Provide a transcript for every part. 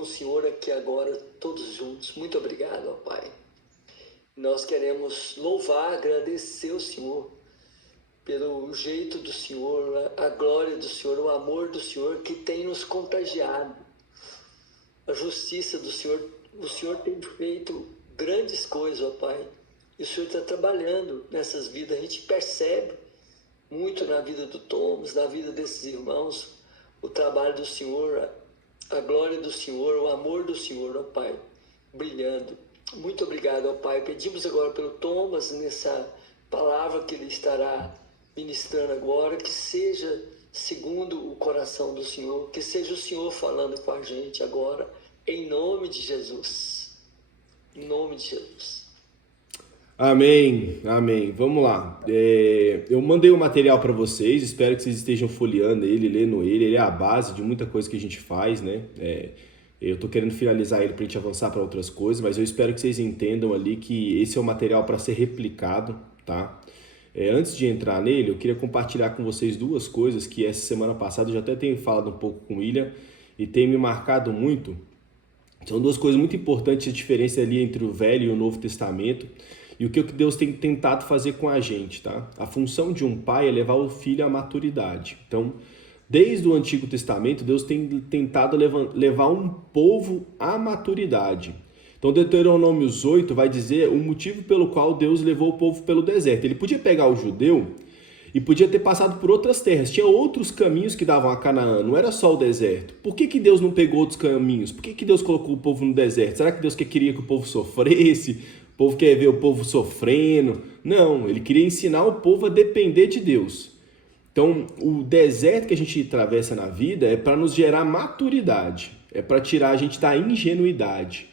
com o Senhor aqui agora, todos juntos. Muito obrigado, ó Pai. Nós queremos louvar, agradecer o Senhor pelo jeito do Senhor, a glória do Senhor, o amor do Senhor que tem nos contagiado. A justiça do Senhor, o Senhor tem feito grandes coisas, ó Pai. E o Senhor está trabalhando nessas vidas. A gente percebe muito na vida do Thomas, na vida desses irmãos, o trabalho do Senhor, a glória do Senhor, o amor do Senhor, ó Pai, brilhando. Muito obrigado, ó Pai. Pedimos agora pelo Thomas, nessa palavra que ele estará ministrando agora, que seja segundo o coração do Senhor, que seja o Senhor falando com a gente agora, em nome de Jesus. Em nome de Jesus. Amém, amém. Vamos lá. Eu mandei um material para vocês, espero que vocês estejam folheando ele, lendo ele. Ele é a base de muita coisa que a gente faz, né? Eu tô querendo finalizar ele para a gente avançar para outras coisas, mas eu espero que vocês entendam ali que esse é o material para ser replicado, tá? Antes de entrar nele, eu queria compartilhar com vocês duas coisas que essa semana passada eu já até tenho falado um pouco com o William e tem me marcado muito. São duas coisas muito importantes, a diferença ali entre o Velho e o Novo Testamento. E o que Deus tem tentado fazer com a gente, tá? A função de um pai é levar o filho à maturidade. Então, desde o Antigo Testamento, Deus tem tentado levar um povo à maturidade. Então, Deuteronômio 8 vai dizer o motivo pelo qual Deus levou o povo pelo deserto. Ele podia pegar o judeu e podia ter passado por outras terras. Tinha outros caminhos que davam a Canaã, não era só o deserto. Por que Deus não pegou outros caminhos? Por que Deus colocou o povo no deserto? Será que Deus queria que o povo sofresse? O povo quer ver o povo sofrendo? Não, ele queria ensinar o povo a depender de Deus. Então, o deserto que a gente atravessa na vida é para nos gerar maturidade, é para tirar a gente da ingenuidade.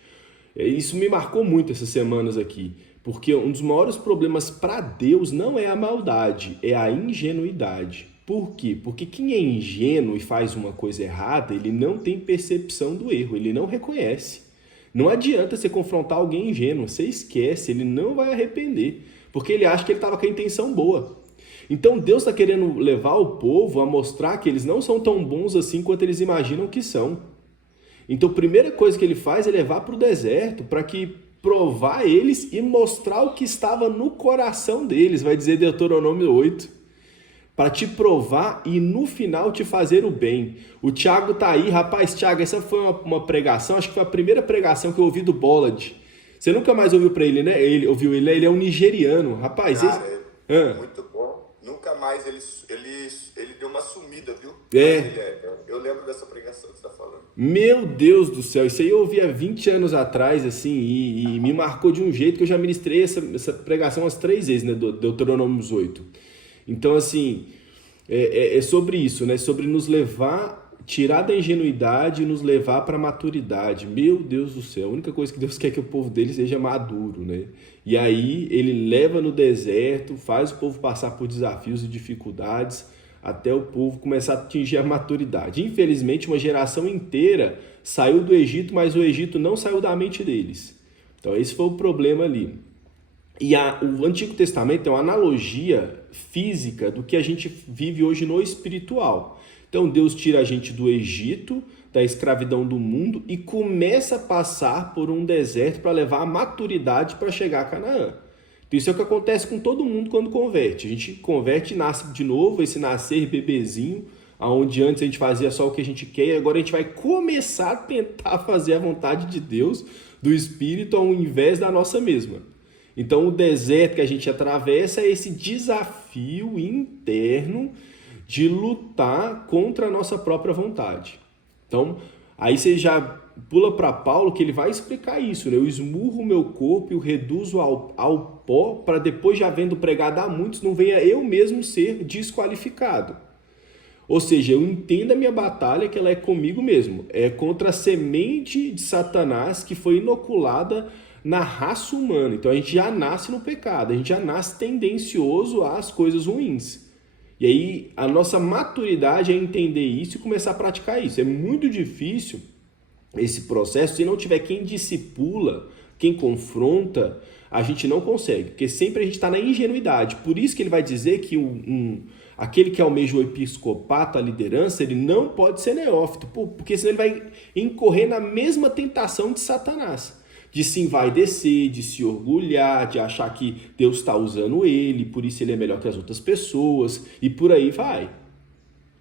Isso me marcou muito essas semanas aqui, porque um dos maiores problemas para Deus não é a maldade, é a ingenuidade. Por quê? Porque quem é ingênuo e faz uma coisa errada, ele não tem percepção do erro, ele não reconhece. Não adianta você confrontar alguém ingênuo, você esquece, ele não vai arrepender, porque ele acha que ele estava com a intenção boa. Então Deus está querendo levar o povo a mostrar que eles não são tão bons assim quanto eles imaginam que são. Então a primeira coisa que ele faz é levar para o deserto, para que provar eles e mostrar o que estava no coração deles, vai dizer Deuteronômio 8. Para te provar e no final te fazer o bem. O Thiago tá aí, rapaz, Thiago, essa foi uma pregação, acho que foi a primeira pregação que eu ouvi do Bollard. Você nunca mais ouviu para ele, né? Ele é um nigeriano, rapaz. Cara, muito bom. Nunca mais ele deu uma sumida, viu? Eu lembro dessa pregação que você tá falando. Meu Deus do céu, isso aí eu ouvi há 20 anos atrás, assim, e me marcou de um jeito que eu já ministrei essa pregação umas 3 vezes, né? Do Deuteronômio 8. Então, assim, é sobre isso, né? Sobre nos levar, tirar da ingenuidade e nos levar para a maturidade. Meu Deus do céu, a única coisa que Deus quer é que o povo dele seja maduro, né? E aí ele leva no deserto, faz o povo passar por desafios e dificuldades até o povo começar a atingir a maturidade. Infelizmente, uma geração inteira saiu do Egito, mas o Egito não saiu da mente deles. Então, esse foi o problema ali. E o Antigo Testamento é uma analogia física do que a gente vive hoje no espiritual. Então Deus tira a gente do Egito, da escravidão do mundo e começa a passar por um deserto para levar a maturidade para chegar a Canaã. Então isso é o que acontece com todo mundo quando converte. A gente converte e nasce de novo, esse nascer bebezinho, onde antes a gente fazia só o que a gente quer, e agora a gente vai começar a tentar fazer a vontade de Deus, do Espírito, ao invés da nossa mesma. Então, o deserto que a gente atravessa é esse desafio interno de lutar contra a nossa própria vontade. Então, aí você já pula para Paulo, que ele vai explicar isso, né? Eu esmurro o meu corpo e o reduzo ao pó, para depois, já havendo pregado a muitos, não venha eu mesmo ser desqualificado. Ou seja, eu entendo a minha batalha, que ela é comigo mesmo. É contra a semente de Satanás que foi inoculada na raça humana. Então a gente já nasce no pecado, a gente já nasce tendencioso às coisas ruins. E aí a nossa maturidade é entender isso e começar a praticar isso. É muito difícil esse processo, se não tiver quem discipula, quem confronta, a gente não consegue, porque sempre a gente está na ingenuidade. Por isso que ele vai dizer que aquele que almeja o episcopato, a liderança, ele não pode ser neófito, porque senão ele vai incorrer na mesma tentação de Satanás, de se envaidecer, de se orgulhar, de achar que Deus está usando ele, por isso ele é melhor que as outras pessoas, e por aí vai.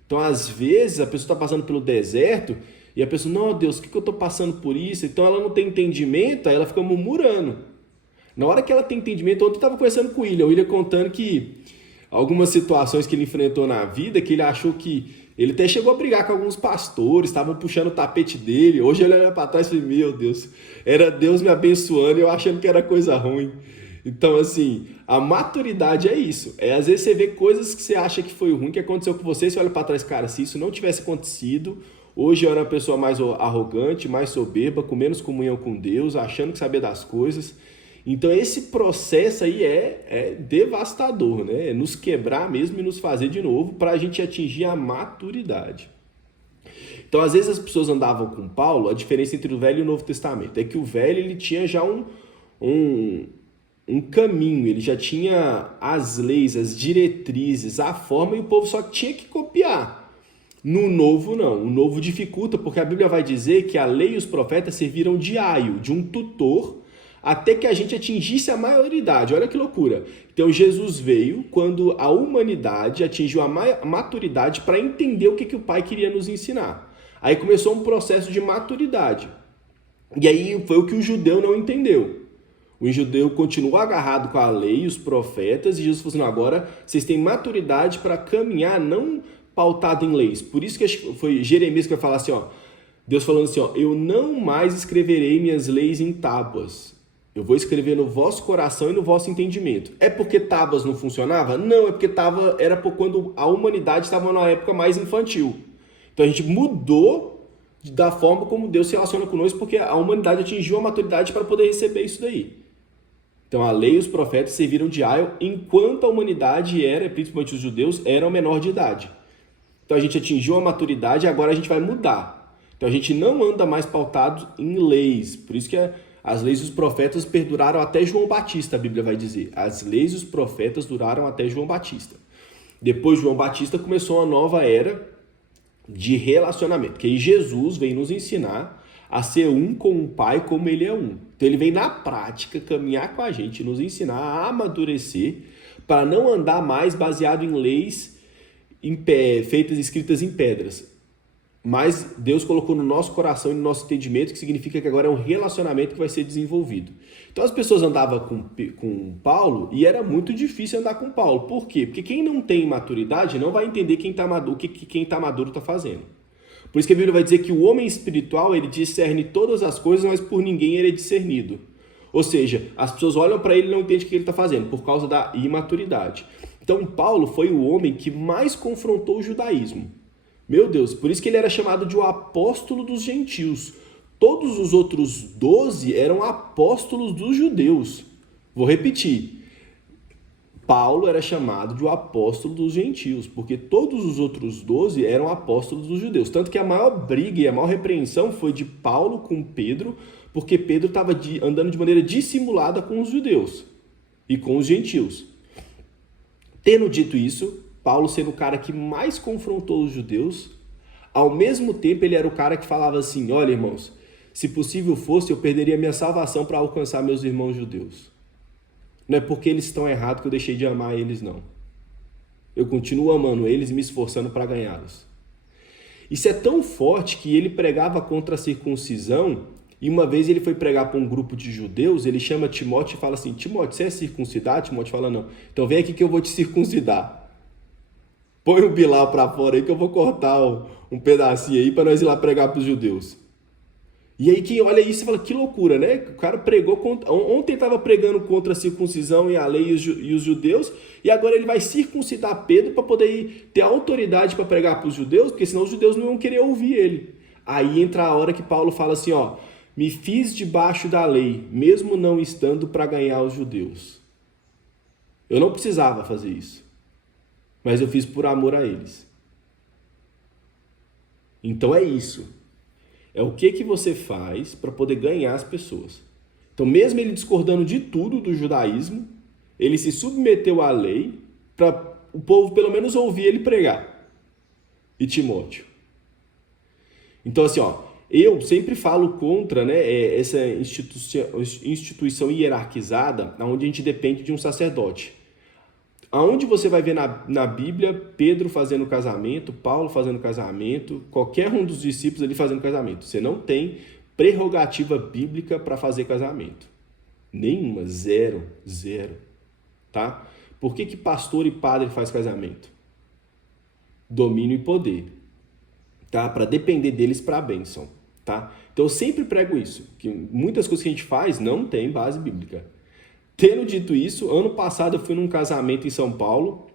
Então, às vezes, a pessoa está passando pelo deserto e a pessoa, não, Deus, o que eu estou passando por isso? Então, ela não tem entendimento, aí ela fica murmurando. Na hora que ela tem entendimento, ontem eu estava conversando com o William contando que algumas situações que ele enfrentou na vida, que ele achou que... Ele até chegou a brigar com alguns pastores, estavam puxando o tapete dele. Hoje ele olha para trás e fala, meu Deus, era Deus me abençoando e eu achando que era coisa ruim. Então, assim, a maturidade é isso. Às vezes você vê coisas que você acha que foi ruim, que aconteceu com você, você olha para trás, cara, se isso não tivesse acontecido, hoje eu era uma pessoa mais arrogante, mais soberba, com menos comunhão com Deus, achando que sabia das coisas. Então, esse processo aí é devastador, né? É nos quebrar mesmo e nos fazer de novo para a gente atingir a maturidade. Então, às vezes as pessoas andavam com Paulo, a diferença entre o Velho e o Novo Testamento é que o Velho ele tinha já um caminho, ele já tinha as leis, as diretrizes, a forma, e o povo só tinha que copiar. No Novo, não. O Novo dificulta, porque a Bíblia vai dizer que a lei e os profetas serviram de aio, de um tutor, até que a gente atingisse a maioridade. Olha que loucura. Então, Jesus veio quando a humanidade atingiu a maturidade para entender o que o Pai queria nos ensinar. Aí começou um processo de maturidade. E aí foi o que o judeu não entendeu. O judeu continuou agarrado com a lei e os profetas, e Jesus falou assim, não, agora vocês têm maturidade para caminhar, não pautado em leis. Por isso que foi Jeremias que vai falar assim, ó, Deus falando assim, ó, eu não mais escreverei minhas leis em tábuas. Eu vou escrever no vosso coração e no vosso entendimento. É porque tábuas não funcionava? Não, é porque era por quando a humanidade estava numa época mais infantil. Então a gente mudou da forma como Deus se relaciona conosco, porque a humanidade atingiu a maturidade para poder receber isso daí. Então a lei e os profetas serviram de aio enquanto a humanidade principalmente os judeus, eram menor de idade. Então a gente atingiu a maturidade e agora a gente vai mudar. Então a gente não anda mais pautado em leis. Por isso que as leis e os profetas perduraram até João Batista, a Bíblia vai dizer. As leis e os profetas duraram até João Batista. Depois de João Batista começou uma nova era de relacionamento, que aí Jesus vem nos ensinar a ser um com o Pai como ele é um. Então ele vem na prática caminhar com a gente, nos ensinar a amadurecer para não andar mais baseado em leis escritas em pedras. Mas Deus colocou no nosso coração e no nosso entendimento, que significa que agora é um relacionamento que vai ser desenvolvido. Então as pessoas andavam com Paulo e era muito difícil andar com Paulo. Por quê? Porque quem não tem maturidade não vai entender o que quem está maduro está fazendo. Por isso que a Bíblia vai dizer que o homem espiritual ele discerne todas as coisas, mas por ninguém ele é discernido. Ou seja, as pessoas olham para ele e não entendem o que ele está fazendo, por causa da imaturidade. Então Paulo foi o homem que mais confrontou o judaísmo. Meu Deus, por isso que ele era chamado de o apóstolo dos gentios. Todos os outros 12 eram apóstolos dos judeus. Vou repetir. Paulo era chamado de o apóstolo dos gentios, porque todos os outros 12 eram apóstolos dos judeus. Tanto que a maior briga e a maior repreensão foi de Paulo com Pedro, porque Pedro estava andando de maneira dissimulada com os judeus e com os gentios. Tendo dito isso, Paulo sendo o cara que mais confrontou os judeus, ao mesmo tempo ele era o cara que falava assim, olha irmãos, se possível fosse eu perderia minha salvação para alcançar meus irmãos judeus. Não é porque eles estão errados que eu deixei de amar eles, não. Eu continuo amando eles e me esforçando para ganhá-los. Isso é tão forte que ele pregava contra a circuncisão, e uma vez ele foi pregar para um grupo de judeus, ele chama Timóteo e fala assim, Timóteo, você é circuncidado? Timóteo fala, não. Então vem aqui que eu vou te circuncidar. Põe o Bilal para fora aí que eu vou cortar um pedacinho aí para nós ir lá pregar para os judeus. E aí quem olha isso fala, que loucura, né? O cara pregou contra... Ontem estava pregando contra a circuncisão e a lei e os judeus, e agora ele vai circuncidar Pedro para poder ter autoridade para pregar para os judeus, porque senão os judeus não iam querer ouvir ele. Aí entra a hora que Paulo fala assim, ó, me fiz debaixo da lei, mesmo não estando para ganhar os judeus. Eu não precisava fazer isso, mas eu fiz por amor a eles. Então é isso. É o que você faz para poder ganhar as pessoas. Então, mesmo ele discordando de tudo do judaísmo, ele se submeteu à lei para o povo pelo menos ouvia ele pregar. E Timóteo. Então assim, eu sempre falo contra, né, essa instituição hierarquizada, onde a gente depende de um sacerdote. Aonde você vai ver na Bíblia Pedro fazendo casamento, Paulo fazendo casamento, qualquer um dos discípulos ali fazendo casamento? Você não tem prerrogativa bíblica para fazer casamento. Nenhuma, zero, tá? Por que pastor e padre faz casamento? Domínio e poder, tá? Para depender deles para a bênção, tá? Então eu sempre prego isso, que muitas coisas que a gente faz não tem base bíblica. Tendo dito isso, ano passado eu fui num casamento em São Paulo,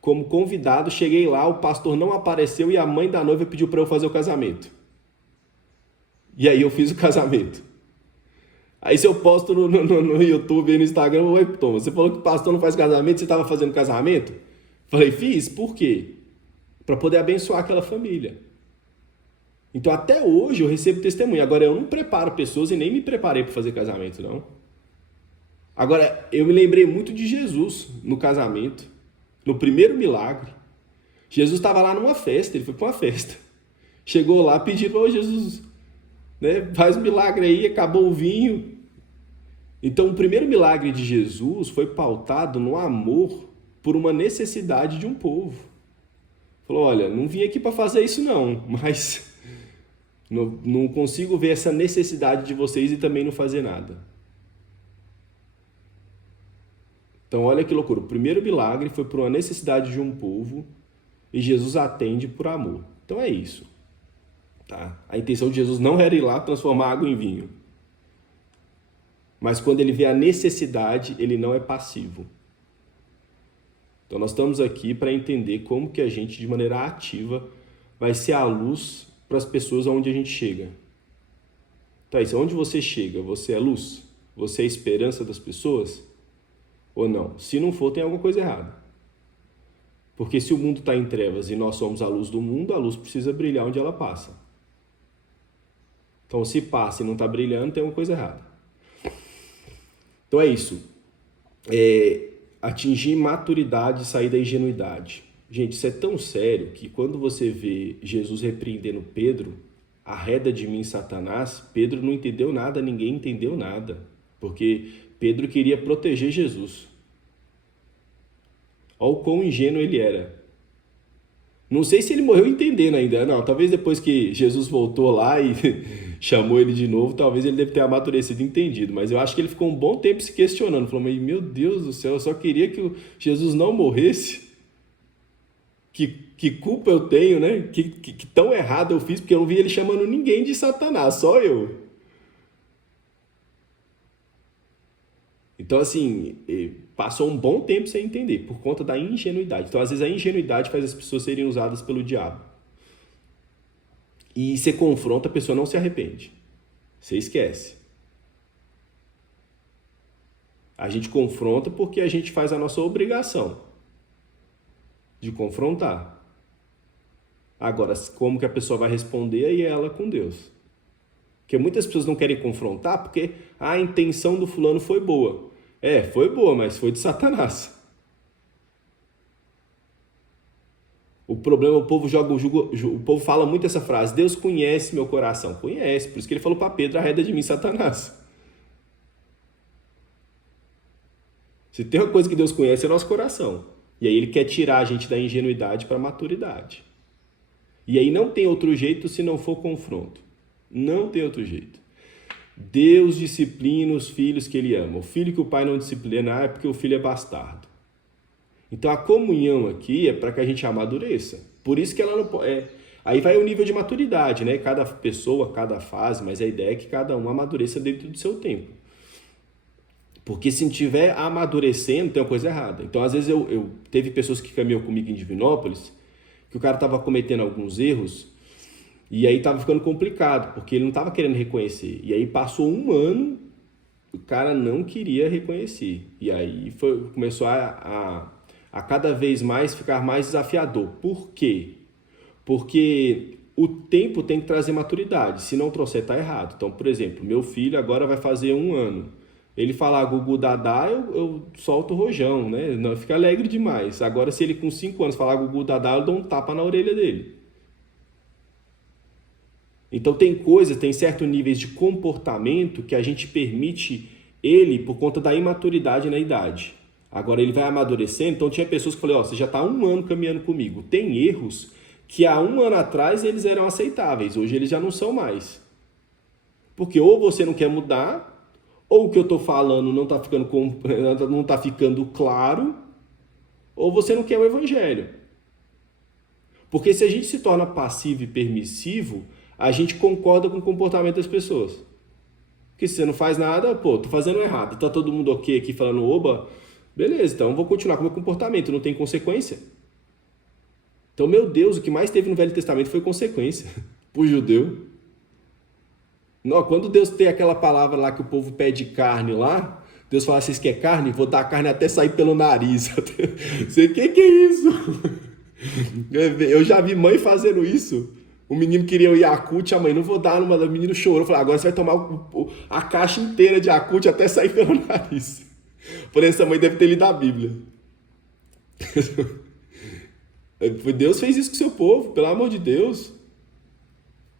como convidado, cheguei lá, o pastor não apareceu e a mãe da noiva pediu para eu fazer o casamento. E aí eu fiz o casamento. Aí se eu posto no YouTube e no Instagram, oi Tom, você falou que o pastor não faz casamento, você estava fazendo casamento? Falei, fiz, por quê? Para poder abençoar aquela família. Então até hoje eu recebo testemunho. Agora eu não preparo pessoas e nem me preparei para fazer casamento, não. Agora, eu me lembrei muito de Jesus no casamento, no primeiro milagre. Jesus estava lá numa festa, ele foi para uma festa. Chegou lá pedindo, ô Jesus, né, faz um milagre aí, acabou o vinho. Então, o primeiro milagre de Jesus foi pautado no amor por uma necessidade de um povo. Falou, olha, não vim aqui para fazer isso não, mas não consigo ver essa necessidade de vocês e também não fazer nada. Então, olha que loucura. O primeiro milagre foi por uma necessidade de um povo e Jesus atende por amor. Então, é isso. Tá? A intenção de Jesus não era ir lá transformar água em vinho. Mas quando ele vê a necessidade, ele não é passivo. Então, nós estamos aqui para entender como que a gente, de maneira ativa, vai ser a luz para as pessoas aonde a gente chega. Então, é isso. Onde você chega, você é luz? Você é a esperança das pessoas? Ou não? Se não for, tem alguma coisa errada. Porque se o mundo está em trevas e nós somos a luz do mundo, a luz precisa brilhar onde ela passa. Então, se passa e não está brilhando, tem alguma coisa errada. Então é isso. Atingir maturidade e sair da ingenuidade. Gente, isso é tão sério que quando você vê Jesus repreendendo Pedro, arreda de mim, Satanás, Pedro não entendeu nada, ninguém entendeu nada. Porque Pedro queria proteger Jesus. Olha o quão ingênuo ele era. Não sei se ele morreu entendendo ainda. Não, talvez depois que Jesus voltou lá e chamou ele de novo, talvez ele deve ter amadurecido e entendido. Mas eu acho que ele ficou um bom tempo se questionando. Falou, mas meu Deus do céu, eu só queria que Jesus não morresse. Que culpa eu tenho, né? Que tão errado eu fiz, porque eu não vi ele chamando ninguém de Satanás, só eu. Então, assim, passou um bom tempo sem entender, por conta da ingenuidade. Então, às vezes, a ingenuidade faz as pessoas serem usadas pelo diabo. E você confronta, a pessoa não se arrepende. Você esquece. A gente confronta porque a gente faz a nossa obrigação de confrontar. Agora, como que a pessoa vai responder, aí é ela com Deus. Porque muitas pessoas não querem confrontar porque a intenção do fulano foi boa. Foi boa, mas foi de Satanás. O problema, o povo fala muito essa frase, Deus conhece meu coração. Conhece, por isso que ele falou para Pedro, arreda de mim, Satanás. Se tem uma coisa que Deus conhece, é nosso coração. E aí ele quer tirar a gente da ingenuidade para a maturidade. E aí não tem outro jeito se não for confronto. Não tem outro jeito. Deus disciplina os filhos que ele ama. O filho que o pai não disciplina é porque o filho é bastardo. Então a comunhão aqui é para que a gente amadureça. Por isso que ela não pode... Aí vai o nível de maturidade, né? Cada pessoa, cada fase, mas a ideia é que cada um amadureça dentro do seu tempo. Porque se não estiver amadurecendo, tem uma coisa errada. Então, às vezes, teve pessoas que caminham comigo em Divinópolis, que o cara estava cometendo alguns erros, e aí estava ficando complicado, porque ele não estava querendo reconhecer. E aí passou um ano, o cara não queria reconhecer. E aí começou a cada vez mais ficar mais desafiador. Por quê? Porque o tempo tem que trazer maturidade. Se não trouxer, está errado. Então, por exemplo, meu filho agora vai fazer 1 ano. Ele falar Gugu Dadá, eu solto o rojão, né? Não, fica alegre demais. Agora, se ele com 5 anos falar Gugu Dadá, eu dou um tapa na orelha dele. Então tem certos níveis de comportamento que a gente permite ele por conta da imaturidade na idade. Agora ele vai amadurecendo, então tinha pessoas que falaram, você já está há 1 ano caminhando comigo. Tem erros que há 1 ano atrás eles eram aceitáveis, hoje eles já não são mais. Porque ou você não quer mudar, ou o que eu estou falando não está ficando claro, ou você não quer o evangelho. Porque se a gente se torna passivo e permissivo, a gente concorda com o comportamento das pessoas. Porque se você não faz nada, tô fazendo errado. Tá todo mundo ok aqui falando, oba, beleza, então eu vou continuar com o meu comportamento, não tem consequência. Então, meu Deus, o que mais teve no Velho Testamento foi consequência pro judeu. Não, quando Deus tem aquela palavra lá que o povo pede carne lá, Deus fala, vocês querem carne? Vou dar carne até sair pelo nariz. Você, que é isso? Eu já vi mãe fazendo isso. O menino queria o Yakult, a mãe, não vou dar, o menino chorou. Eu falei, agora você vai tomar a caixa inteira de Yakult até sair pelo nariz. Porém, essa mãe deve ter lido a Bíblia. Deus fez isso com o seu povo, pelo amor de Deus.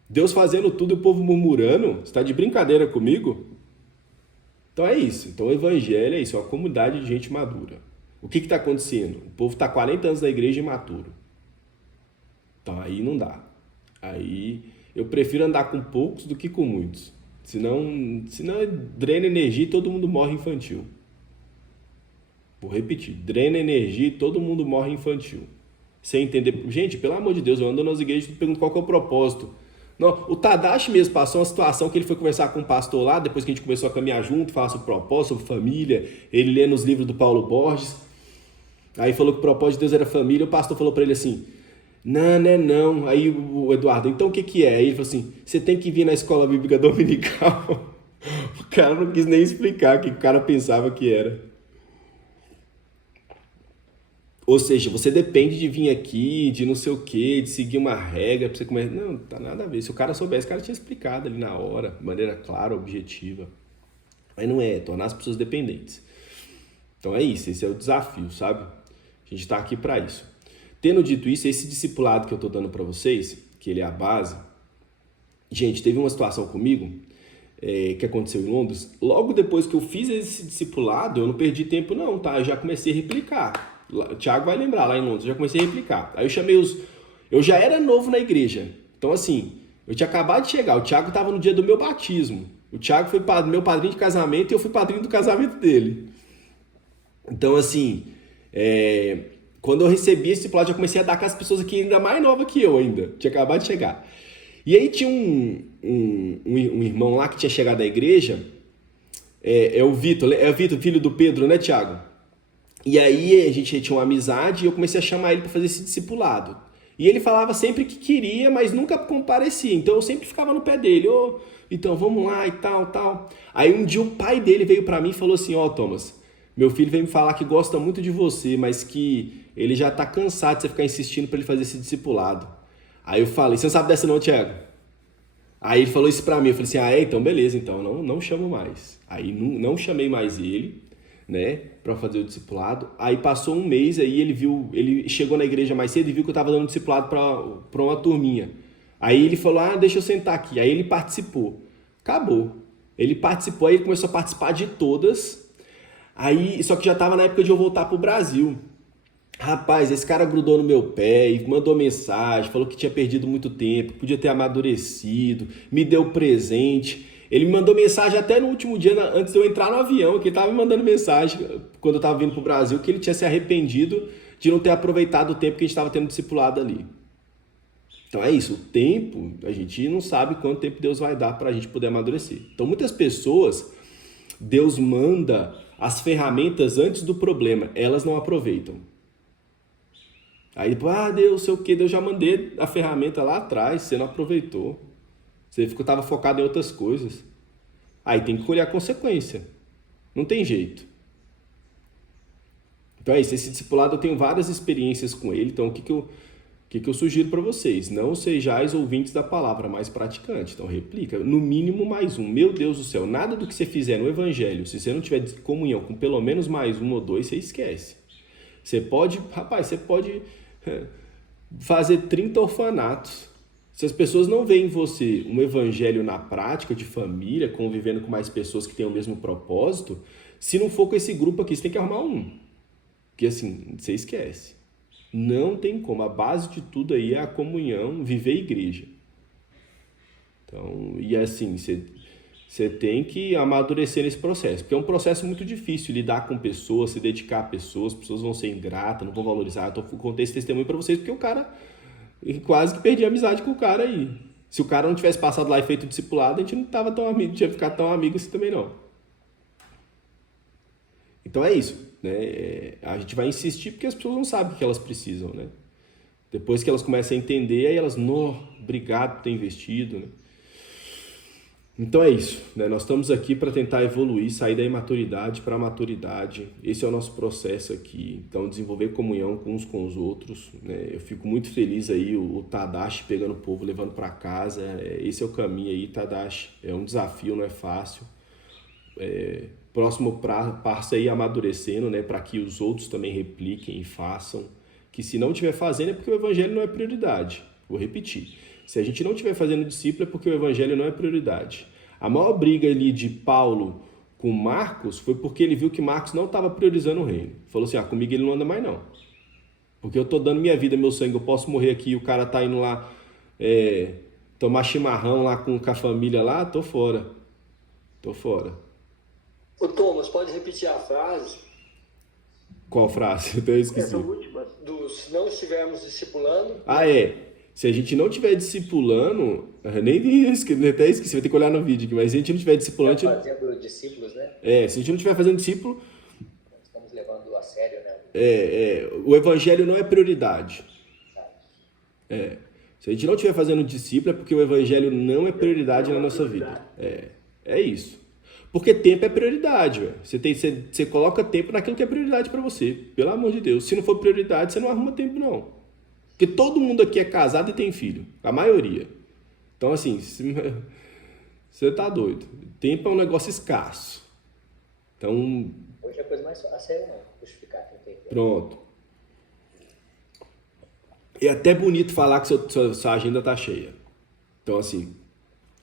Deus fazendo tudo e o povo murmurando. Você está de brincadeira comigo? Então é isso. Então o evangelho é isso, é uma comunidade de gente madura. O que está acontecendo? O povo está 40 anos na igreja imaturo. Então aí não dá. Aí eu prefiro andar com poucos do que com muitos. Senão drena energia e todo mundo morre infantil. Vou repetir. Drena energia e todo mundo morre infantil. Sem entender. Gente, pelo amor de Deus, eu ando nas igrejas e pergunto qual que é o propósito. Não, o Tadashi mesmo passou uma situação que ele foi conversar com um pastor lá, depois que a gente começou a caminhar junto, falar sobre propósito, sobre família, ele lê nos livros do Paulo Borges, aí falou que o propósito de Deus era família, o pastor falou para ele assim, não, aí o Eduardo, então o que é? Aí ele falou assim, você tem que vir na escola bíblica dominical. O cara não quis nem explicar o que o cara pensava que era. Ou seja, você depende de vir aqui, de não sei o quê, de seguir uma regra pra você começar. Não, tá nada a ver. Se o cara soubesse, o cara tinha explicado ali na hora, de maneira clara, objetiva. Mas não é tornar as pessoas dependentes. Então é isso, esse é o desafio, sabe? A gente tá aqui para isso. Tendo dito isso, esse discipulado que eu tô dando para vocês, que ele é a base. Gente, teve uma situação comigo que aconteceu em Londres. Logo depois que eu fiz esse discipulado, eu não perdi tempo não, tá? Eu já comecei a replicar. O Thiago vai lembrar, lá em Londres, eu já comecei a replicar. Aí eu chamei eu já era novo na igreja. Então assim, eu tinha acabado de chegar. O Thiago estava no dia do meu batismo. O Thiago foi meu padrinho de casamento e eu fui padrinho do casamento dele. Então assim, quando eu recebi esse discipulado, eu já comecei a dar com as pessoas aqui ainda mais novas que eu ainda. Tinha acabado de chegar. E aí tinha um irmão lá que tinha chegado à igreja. É o Vitor, filho do Pedro, né, Thiago? E aí a gente tinha uma amizade e eu comecei a chamar ele para fazer esse discipulado. E ele falava sempre que queria, mas nunca comparecia. Então eu sempre ficava no pé dele. Então vamos lá e tal. Aí um dia o pai dele veio para mim e falou assim, Thomas, meu filho veio me falar que gosta muito de você, mas que ele já tá cansado de você ficar insistindo para ele fazer esse discipulado. Aí eu falei, você não sabe dessa não, Thiago? Aí ele falou isso para mim. Eu falei assim, então beleza, então não chamo mais. Aí não chamei mais ele, né, para fazer o discipulado. Aí passou um mês, aí ele chegou na igreja mais cedo e viu que eu tava dando discipulado para uma turminha. Aí ele falou, deixa eu sentar aqui. Aí ele participou. Acabou. Ele participou, aí ele começou a participar de todas. Aí, só que já tava na época de eu voltar pro Brasil. Rapaz, esse cara grudou no meu pé e mandou mensagem, falou que tinha perdido muito tempo, podia ter amadurecido, me deu presente. Ele me mandou mensagem até no último dia, antes de eu entrar no avião, que ele estava me mandando mensagem, quando eu estava vindo para o Brasil, que ele tinha se arrependido de não ter aproveitado o tempo que a gente estava tendo discipulado ali. Então é isso, o tempo, a gente não sabe quanto tempo Deus vai dar para a gente poder amadurecer. Então muitas pessoas, Deus manda as ferramentas antes do problema, elas não aproveitam. Aí depois, Deus, sei o que, Deus já mandei a ferramenta lá atrás, você não aproveitou. Você estava focado em outras coisas. Aí tem que colher a consequência. Não tem jeito. Então é isso. Esse discipulado eu tenho várias experiências com ele. Então o que eu O que eu sugiro para vocês? Não sejais ouvintes da palavra, mas praticantes. Então, replica. No mínimo, mais um. Meu Deus do céu, nada do que você fizer no evangelho, se você não tiver comunhão com pelo menos mais um ou dois, você esquece. Você pode fazer 30 orfanatos. Se as pessoas não veem em você um evangelho na prática, de família, convivendo com mais pessoas que têm o mesmo propósito, se não for com esse grupo aqui, você tem que arrumar um. Porque assim, você esquece. Não tem como. A base de tudo aí é a comunhão, viver a igreja. Então, e assim, você tem que amadurecer nesse processo, porque é um processo muito difícil lidar com pessoas, se dedicar a pessoas, as pessoas vão ser ingratas, não vão valorizar. Eu contei esse testemunho para vocês porque o cara, quase que perdi a amizade com o cara aí. Se o cara não tivesse passado lá e feito discipulado, a gente não tava tão amigo, tinha ficado tão amigo assim também não. Então é isso, né? A gente vai insistir porque as pessoas não sabem o que elas precisam, né? Depois que elas começam a entender, aí elas, obrigado por ter investido, né? Então é isso, né? Nós estamos aqui para tentar evoluir, sair da imaturidade para a maturidade. Esse é o nosso processo aqui. Então, desenvolver comunhão com uns com os outros, né? Eu fico muito feliz aí, o Tadashi pegando o povo, levando para casa. Esse é o caminho aí, Tadashi. É um desafio, não é fácil. Próximo passo aí amadurecendo, né? Para que os outros também repliquem e façam. Que se não estiver fazendo é porque o evangelho não é prioridade. Vou repetir. Se a gente não estiver fazendo discípulo é porque o evangelho não é prioridade. A maior briga ali de Paulo com Marcos foi porque ele viu que Marcos não estava priorizando o reino. Falou assim, comigo ele não anda mais não. Porque eu estou dando minha vida, meu sangue, eu posso morrer aqui, o cara tá indo lá tomar chimarrão lá com a família lá, tô fora. Ô Thomas, pode repetir a frase? Qual frase? Eu esqueci. Essa última, se não estivermos discipulando... Se a gente não estiver discipulando, até esqueci, vai ter que olhar no vídeo aqui, mas se a gente não estiver discipulando... Fazendo discípulos, né? Se a gente não estiver fazendo discípulo... Estamos levando a sério, né? O evangelho não é prioridade. Se a gente não estiver fazendo discípulo é porque o evangelho não é prioridade na nossa vida. É isso. Porque tempo é prioridade, velho. Você coloca tempo naquilo que é prioridade para você. Pelo amor de Deus. Se não for prioridade, você não arruma tempo, não. Porque todo mundo aqui é casado e tem filho. A maioria. Então, assim, você tá doido. Tempo é um negócio escasso. Então... Hoje é a coisa mais séria, não. Justificar quem tem. Pronto. É até bonito falar que sua agenda tá cheia. Então, assim,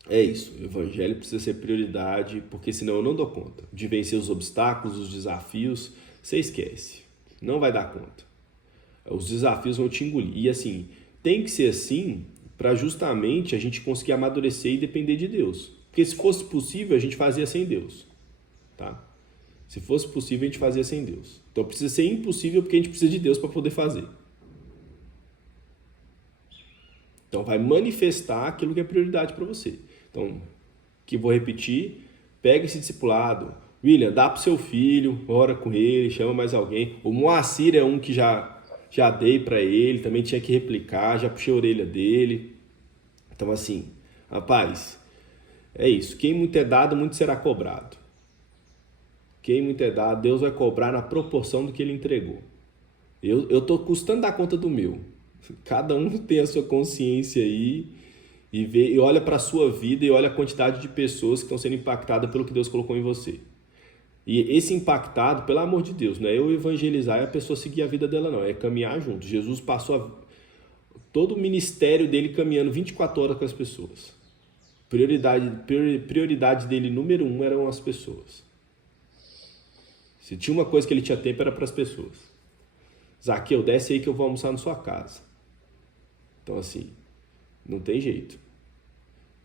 é isso. O evangelho precisa ser prioridade, porque senão eu não dou conta. De vencer os obstáculos, os desafios, você esquece. Não vai dar conta. Os desafios vão te engolir. E assim, tem que ser assim para justamente a gente conseguir amadurecer e depender de Deus. Porque se fosse possível, a gente fazia sem Deus. Tá? Se fosse possível, a gente fazia sem Deus. Então precisa ser impossível porque a gente precisa de Deus para poder fazer. Então vai manifestar aquilo que é prioridade para você. Então, que vou repetir, pega esse discipulado. William, dá para o seu filho, ora com ele, chama mais alguém. O Moacir é um que já dei para ele, também tinha que replicar, já puxei a orelha dele. Então, assim, rapaz, é isso. Quem muito é dado, muito será cobrado. Quem muito é dado, Deus vai cobrar na proporção do que ele entregou. Eu tô custando dar conta do meu. Cada um tem a sua consciência aí e olha para a sua vida e olha a quantidade de pessoas que estão sendo impactadas pelo que Deus colocou em você. E esse impactado, pelo amor de Deus, não é eu evangelizar e a pessoa seguir a vida dela, não. É caminhar junto. Jesus passou todo o ministério dele caminhando 24 horas com as pessoas. Prioridade dele, número 1, eram as pessoas. Se tinha uma coisa que ele tinha tempo, era para as pessoas. Zaqueu, desce aí que eu vou almoçar na sua casa. Então, assim, não tem jeito.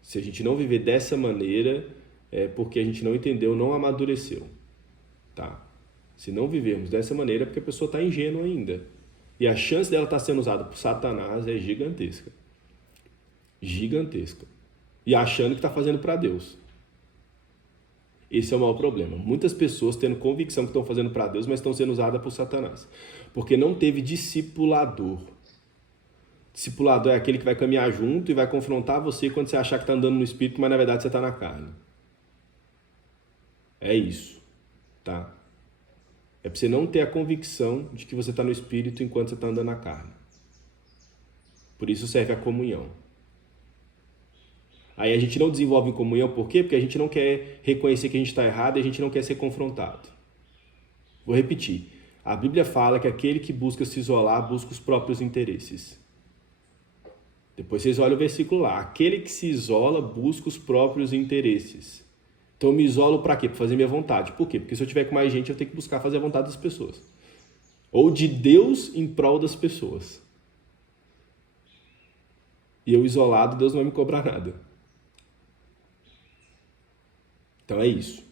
Se a gente não viver dessa maneira, é porque a gente não entendeu, não amadureceu. Tá? Se não vivermos dessa maneira, é porque a pessoa está ingênua ainda. E a chance dela estar sendo usada por Satanás é gigantesca. Gigantesca. E achando que está fazendo para Deus. Esse é o maior problema. Muitas pessoas tendo convicção que estão fazendo para Deus, mas estão sendo usadas por Satanás. Porque não teve discipulador. Discipulador é aquele que vai caminhar junto e vai confrontar você quando você achar que está andando no espírito, mas na verdade você está na carne. É isso. Tá? É para você não ter a convicção de que você está no espírito enquanto você está andando na carne. Por isso serve a comunhão. Aí a gente não desenvolve comunhão, por quê? Porque a gente não quer reconhecer que a gente está errado e a gente não quer ser confrontado. Vou repetir. A Bíblia fala que aquele que busca se isolar, busca os próprios interesses. Depois vocês olham o versículo lá. Aquele que se isola, busca os próprios interesses. Então eu me isolo para quê? Para fazer minha vontade. Por quê? Porque se eu tiver com mais gente, eu tenho que buscar fazer a vontade das pessoas. Ou de Deus em prol das pessoas. E eu isolado, Deus não vai me cobrar nada. Então é isso.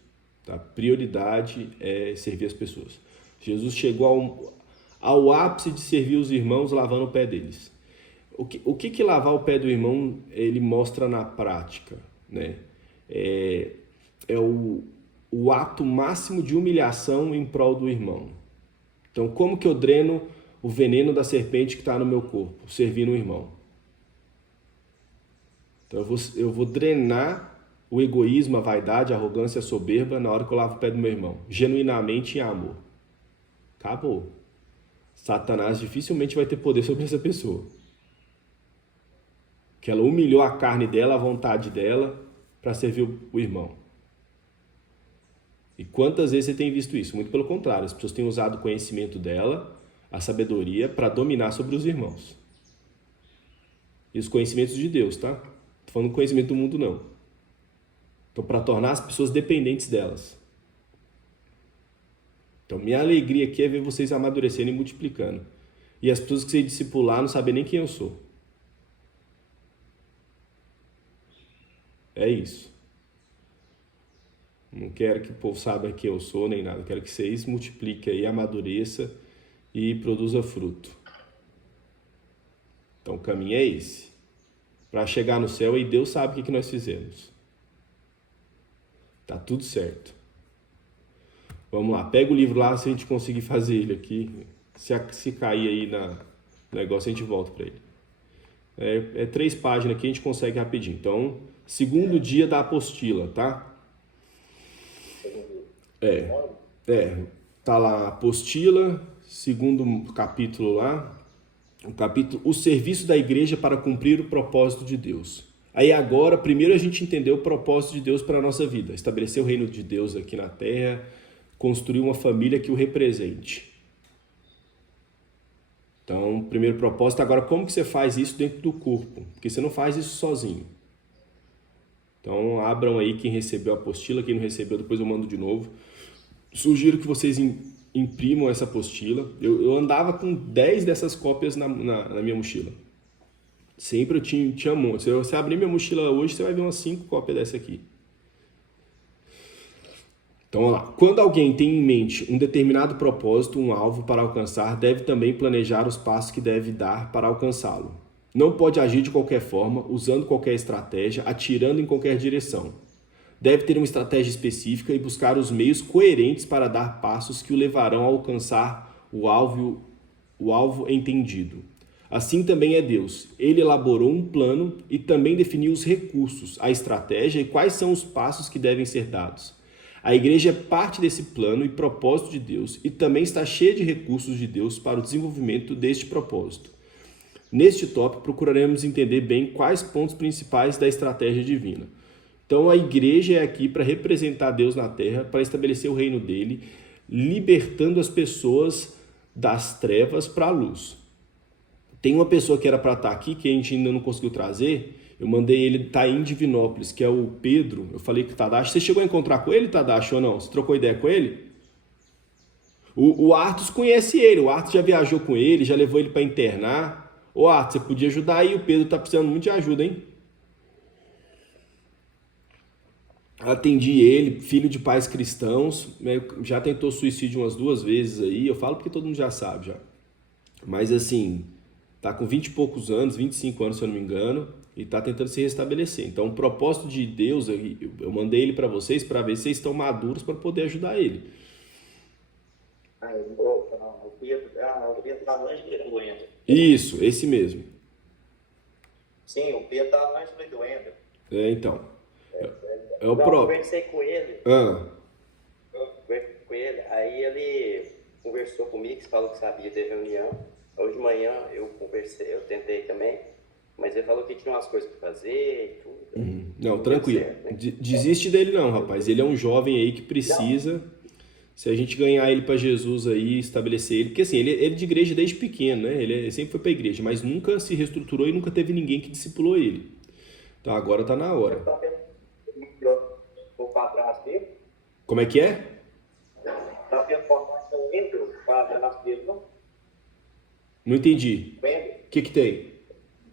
Tá? Prioridade é servir as pessoas. Jesus chegou ao ápice de servir os irmãos lavando o pé deles. O que lavar o pé do irmão ele mostra na prática? Né? É o ato máximo de humilhação em prol do irmão. Então, como que eu dreno o veneno da serpente que está no meu corpo? Servindo o irmão. Então, eu vou drenar o egoísmo, a vaidade, a arrogância, a soberba na hora que eu lavo o pé do meu irmão. Genuinamente em amor. Acabou. Satanás dificilmente vai ter poder sobre essa pessoa. Que ela humilhou a carne dela, a vontade dela, para servir o irmão. E quantas vezes você tem visto isso? Muito pelo contrário, as pessoas têm usado o conhecimento dela, a sabedoria, para dominar sobre os irmãos. E os conhecimentos de Deus, tá? Não estou falando do conhecimento do mundo, não. Então, para tornar as pessoas dependentes delas. Então, minha alegria aqui é ver vocês amadurecendo e multiplicando. E as pessoas que você discipular não sabem nem quem eu sou. É isso. Não quero que o povo saiba quem eu sou, nem nada. Eu quero que vocês multipliquem aí, amadureça e produza fruto. Então, o caminho é esse. Para chegar no céu, aí Deus sabe o que nós fizemos. Tá tudo certo. Vamos lá, pega o livro lá, se a gente conseguir fazer ele aqui. Se cair aí no negócio, a gente volta para ele. É 3 páginas aqui, a gente consegue rapidinho. Então, segundo dia da apostila, tá? Tá lá a apostila, segundo capítulo lá. O serviço da igreja para cumprir o propósito de Deus. Aí agora, primeiro a gente entendeu o propósito de Deus para a nossa vida. Estabelecer o reino de Deus aqui na terra, construir uma família que o represente. Então, primeiro propósito. Agora, como que você faz isso dentro do corpo? Porque você não faz isso sozinho. Então, abram aí quem recebeu a apostila, quem não recebeu, depois eu mando de novo. Sugiro que vocês imprimam essa apostila. Eu andava com 10 dessas cópias na minha mochila. Sempre eu tinha um monte. Se você abrir minha mochila hoje, você vai ver umas 5 cópias dessa aqui. Então, vamos lá. Quando alguém tem em mente um determinado propósito, um alvo para alcançar, deve também planejar os passos que deve dar para alcançá-lo. Não pode agir de qualquer forma, usando qualquer estratégia, atirando em qualquer direção. Deve ter uma estratégia específica e buscar os meios coerentes para dar passos que o levarão a alcançar o alvo entendido. Assim também é Deus. Ele elaborou um plano e também definiu os recursos, a estratégia e quais são os passos que devem ser dados. A igreja é parte desse plano e propósito de Deus e também está cheia de recursos de Deus para o desenvolvimento deste propósito. Neste tópico, procuraremos entender bem quais pontos principais da estratégia divina. Então, a igreja é aqui para representar Deus na terra, para estabelecer o reino dele, libertando as pessoas das trevas para a luz. Tem uma pessoa que era para estar aqui, que a gente ainda não conseguiu trazer. Eu mandei ele, tá em Divinópolis, que é o Pedro. Eu falei que o Tadashi. Você chegou a encontrar com ele, Tadashi, ou não? Você trocou ideia com ele? O Arthur conhece ele. O Arthur já viajou com ele, já levou ele para internar. Ô, Arthur, você podia ajudar aí? O Pedro tá precisando muito de ajuda, hein? Atendi ele, filho de pais cristãos. Já tentou suicídio umas 2 vezes aí. Eu falo porque todo mundo já sabe, já. Mas assim, tá com 20 e poucos anos, 25 anos, se eu não me engano. E está tentando se restabelecer. Então, o propósito de Deus, eu mandei ele para vocês para ver se vocês estão maduros para poder ajudar ele. O Pedro está longe de doendo. Isso, esse mesmo. Sim, o Pedro está longe de doendo. Então. É o próprio. Eu próprio. conversei com ele. Aí ele conversou comigo, falou que sabia da reunião. Hoje de manhã eu tentei também. Mas ele falou que tinha umas coisas pra fazer e tudo. Não, tranquilo. Certo, né? Desiste dele não, rapaz. Ele é um jovem aí que precisa. Se a gente ganhar ele para Jesus aí, estabelecer ele, porque assim, ele é de igreja desde pequeno, né? Ele sempre foi para igreja, mas nunca se reestruturou e nunca teve ninguém que discipulou ele. Então agora tá na hora. O padrasto dele, Como é que é? tá tendo contato com ele, o padrasto dele, não? Não entendi. Wendel, O que tem?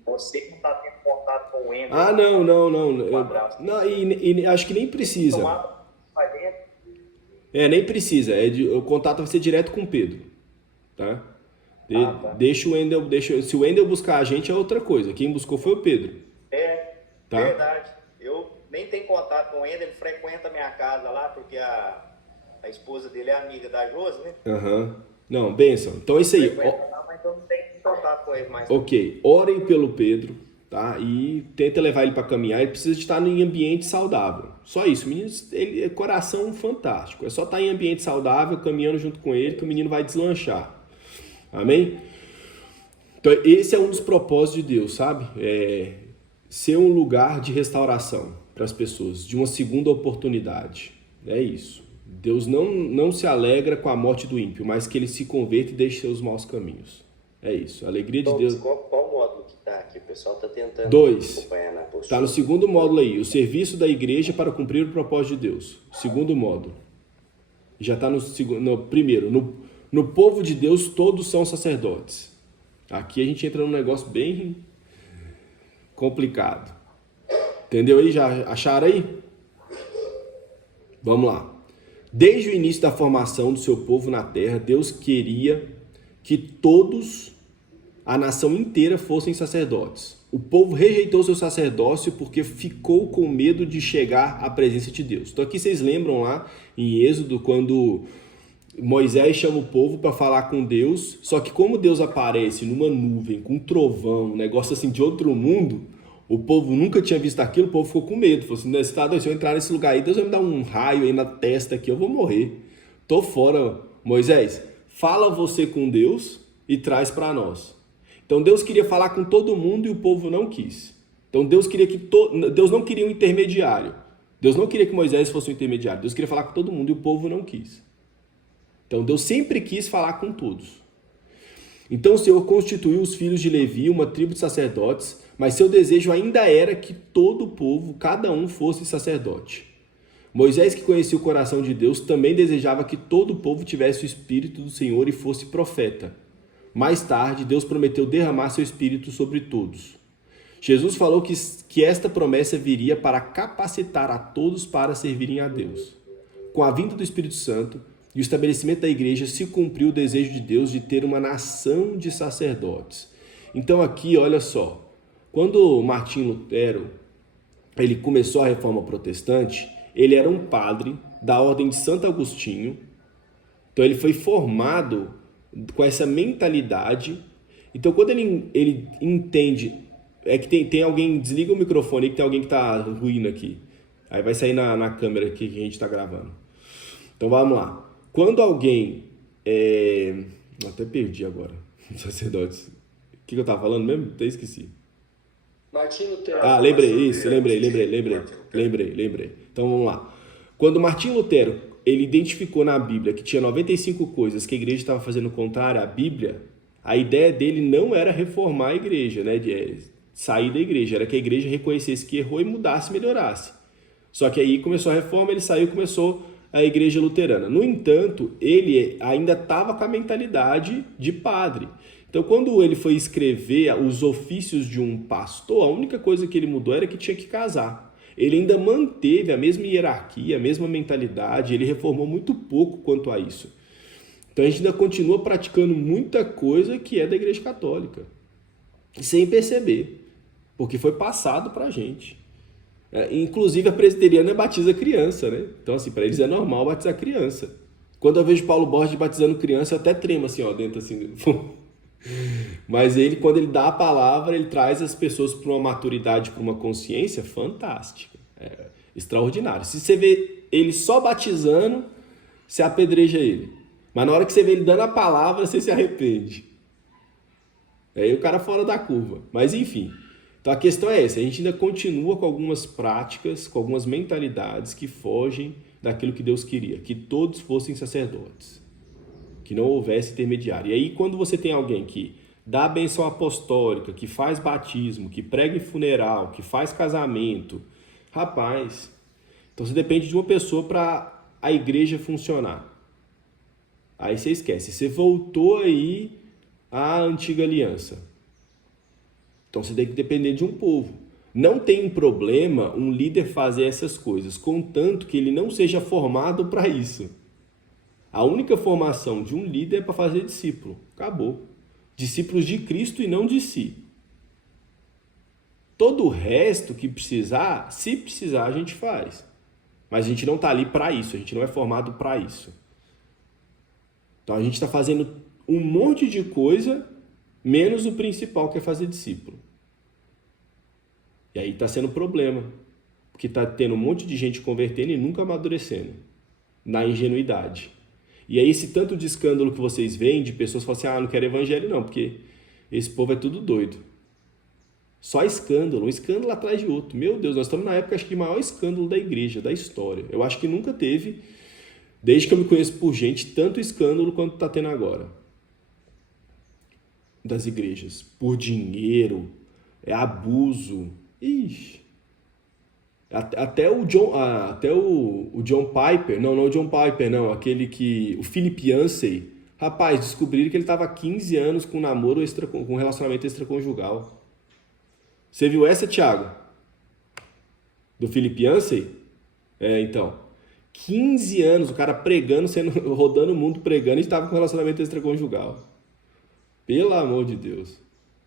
você não tá tendo contato com o Wendel. Ah, não. Padrasto. Não, e acho que nem precisa. Tomava pra dentro. Nem precisa. O contato vai ser direto com o Pedro. Tá? Tá. Deixa o Wendel. Se o Wendel buscar a gente é outra coisa. Quem buscou foi o Pedro. Tá? Verdade. Eu nem tenho contato com ele, ele frequenta a minha casa lá, porque a esposa dele é amiga da Josi, né? Aham. Não, bênção. Então é isso aí. Frequenta lá, mas eu não tenho contato com ele mais. Ok, orem pelo Pedro, tá? E tenta levar ele para caminhar. Ele precisa de estar em ambiente saudável. Só isso, menino, ele é coração fantástico. É só estar em ambiente saudável, caminhando junto com ele, que o menino vai deslanchar. Amém? Então esse é um dos propósitos de Deus, sabe? Ser um lugar de restauração para as pessoas, de uma segunda oportunidade. É isso. Deus não se alegra com a morte do ímpio, mas que ele se converta e deixe seus maus caminhos. É isso. A alegria de Deus. Qual módulo que tá aqui? O pessoal tá tentando 2. acompanhar na postura. Está no segundo módulo aí. O serviço da igreja para cumprir o propósito de Deus. Segundo módulo. Já está no primeiro. No povo de Deus, todos são sacerdotes. Aqui a gente entra num negócio bem complicado. Entendeu aí? Já acharam aí? Vamos lá. Desde o início da formação do seu povo na terra, Deus queria que todos, a nação inteira, fossem sacerdotes. O povo rejeitou seu sacerdócio porque ficou com medo de chegar à presença de Deus. Então aqui vocês lembram lá em Êxodo, quando Moisés chama o povo para falar com Deus, só que como Deus aparece numa nuvem, com um trovão, um negócio assim de outro mundo, o povo nunca tinha visto aquilo, o povo ficou com medo. Falou assim, se eu entrar nesse lugar aí, Deus vai me dar um raio aí na testa aqui, eu vou morrer. Tô fora, Moisés. Fala você com Deus e traz para nós. Então Deus queria falar com todo mundo e o povo não quis. Então Deus não queria um intermediário. Deus não queria que Moisés fosse um intermediário. Deus queria falar com todo mundo e o povo não quis. Então Deus sempre quis falar com todos. Então o Senhor constituiu os filhos de Levi, uma tribo de sacerdotes, mas seu desejo ainda era que todo o povo, cada um, fosse sacerdote. Moisés, que conhecia o coração de Deus, também desejava que todo o povo tivesse o Espírito do Senhor e fosse profeta. Mais tarde, Deus prometeu derramar seu Espírito sobre todos. Jesus falou que esta promessa viria para capacitar a todos para servirem a Deus. Com a vinda do Espírito Santo e o estabelecimento da igreja, se cumpriu o desejo de Deus de ter uma nação de sacerdotes. Então aqui, olha só, quando Martim Lutero ele começou a reforma protestante, ele era um padre da ordem de Santo Agostinho. Então ele foi formado com essa mentalidade. Então quando ele entende, é que tem alguém, desliga o microfone aí que tem alguém que está ruindo aqui. Aí vai sair na câmera aqui que a gente está gravando. Então vamos lá. Quando alguém, até perdi agora, sacerdotes. O que eu estava falando mesmo? Até esqueci. Martim Lutero. Lembrei. Então vamos lá. Quando Martim Lutero ele identificou na Bíblia que tinha 95 coisas que a igreja estava fazendo contrário à Bíblia, a ideia dele não era reformar a igreja, né, de sair da igreja, era que a igreja reconhecesse que errou e mudasse, melhorasse. Só que aí começou a reforma, ele saiu e começou a igreja luterana. No entanto, ele ainda estava com a mentalidade de padre. Então, quando ele foi escrever os ofícios de um pastor, a única coisa que ele mudou era que tinha que casar. Ele ainda manteve a mesma hierarquia, a mesma mentalidade, ele reformou muito pouco quanto a isso. Então, a gente ainda continua praticando muita coisa que é da Igreja Católica, sem perceber, porque foi passado para a gente. Inclusive, a presbiteriana batiza criança, né? Então, assim, para eles é normal batizar criança. Quando eu vejo Paulo Borges batizando criança, eu até tremo assim, ó, dentro assim... Mas ele, quando ele dá a palavra, ele traz as pessoas para uma maturidade, para uma consciência fantástica, extraordinário. Se você vê ele só batizando, você apedreja ele. Mas na hora que você vê ele dando a palavra, você se arrepende. Aí o cara fora da curva. Mas enfim. Então a questão é essa, a gente ainda continua com algumas práticas, com algumas mentalidades que fogem daquilo que Deus queria, que todos fossem sacerdotes, que não houvesse intermediário. E aí quando você tem alguém que dá a benção apostólica, que faz batismo, que prega em funeral, que faz casamento, rapaz, então você depende de uma pessoa para a igreja funcionar. Aí você esquece, você voltou aí à antiga aliança. Então você tem que depender de um povo. Não tem um problema um líder fazer essas coisas, contanto que ele não seja formado para isso. A única formação de um líder é para fazer discípulo. Acabou. Discípulos de Cristo e não de si. Todo o resto que precisar, se precisar, a gente faz. Mas a gente não está ali para isso, a gente não é formado para isso. Então a gente está fazendo um monte de coisa, menos o principal, que é fazer discípulo. E aí está sendo problema, porque está tendo um monte de gente convertendo e nunca amadurecendo, na ingenuidade. E aí esse tanto de escândalo que vocês veem, de pessoas que falam assim, não quero evangelho não, porque esse povo é tudo doido. Só escândalo, um escândalo atrás de outro. Meu Deus, nós estamos na época, acho que, maior escândalo da igreja, da história. Eu acho que nunca teve, desde que eu me conheço por gente, tanto escândalo quanto está tendo agora. Das igrejas. Por dinheiro, abuso. Ixi. Até o John Piper, não o John Piper, não, aquele que, o Philip Yancey, rapaz, descobriram que ele estava há 15 anos com namoro com relacionamento extraconjugal. Você viu essa, Thiago? Do Philip Yancey? Então, 15 anos, o cara pregando, rodando o mundo pregando e estava com relacionamento extraconjugal. Pelo amor de Deus.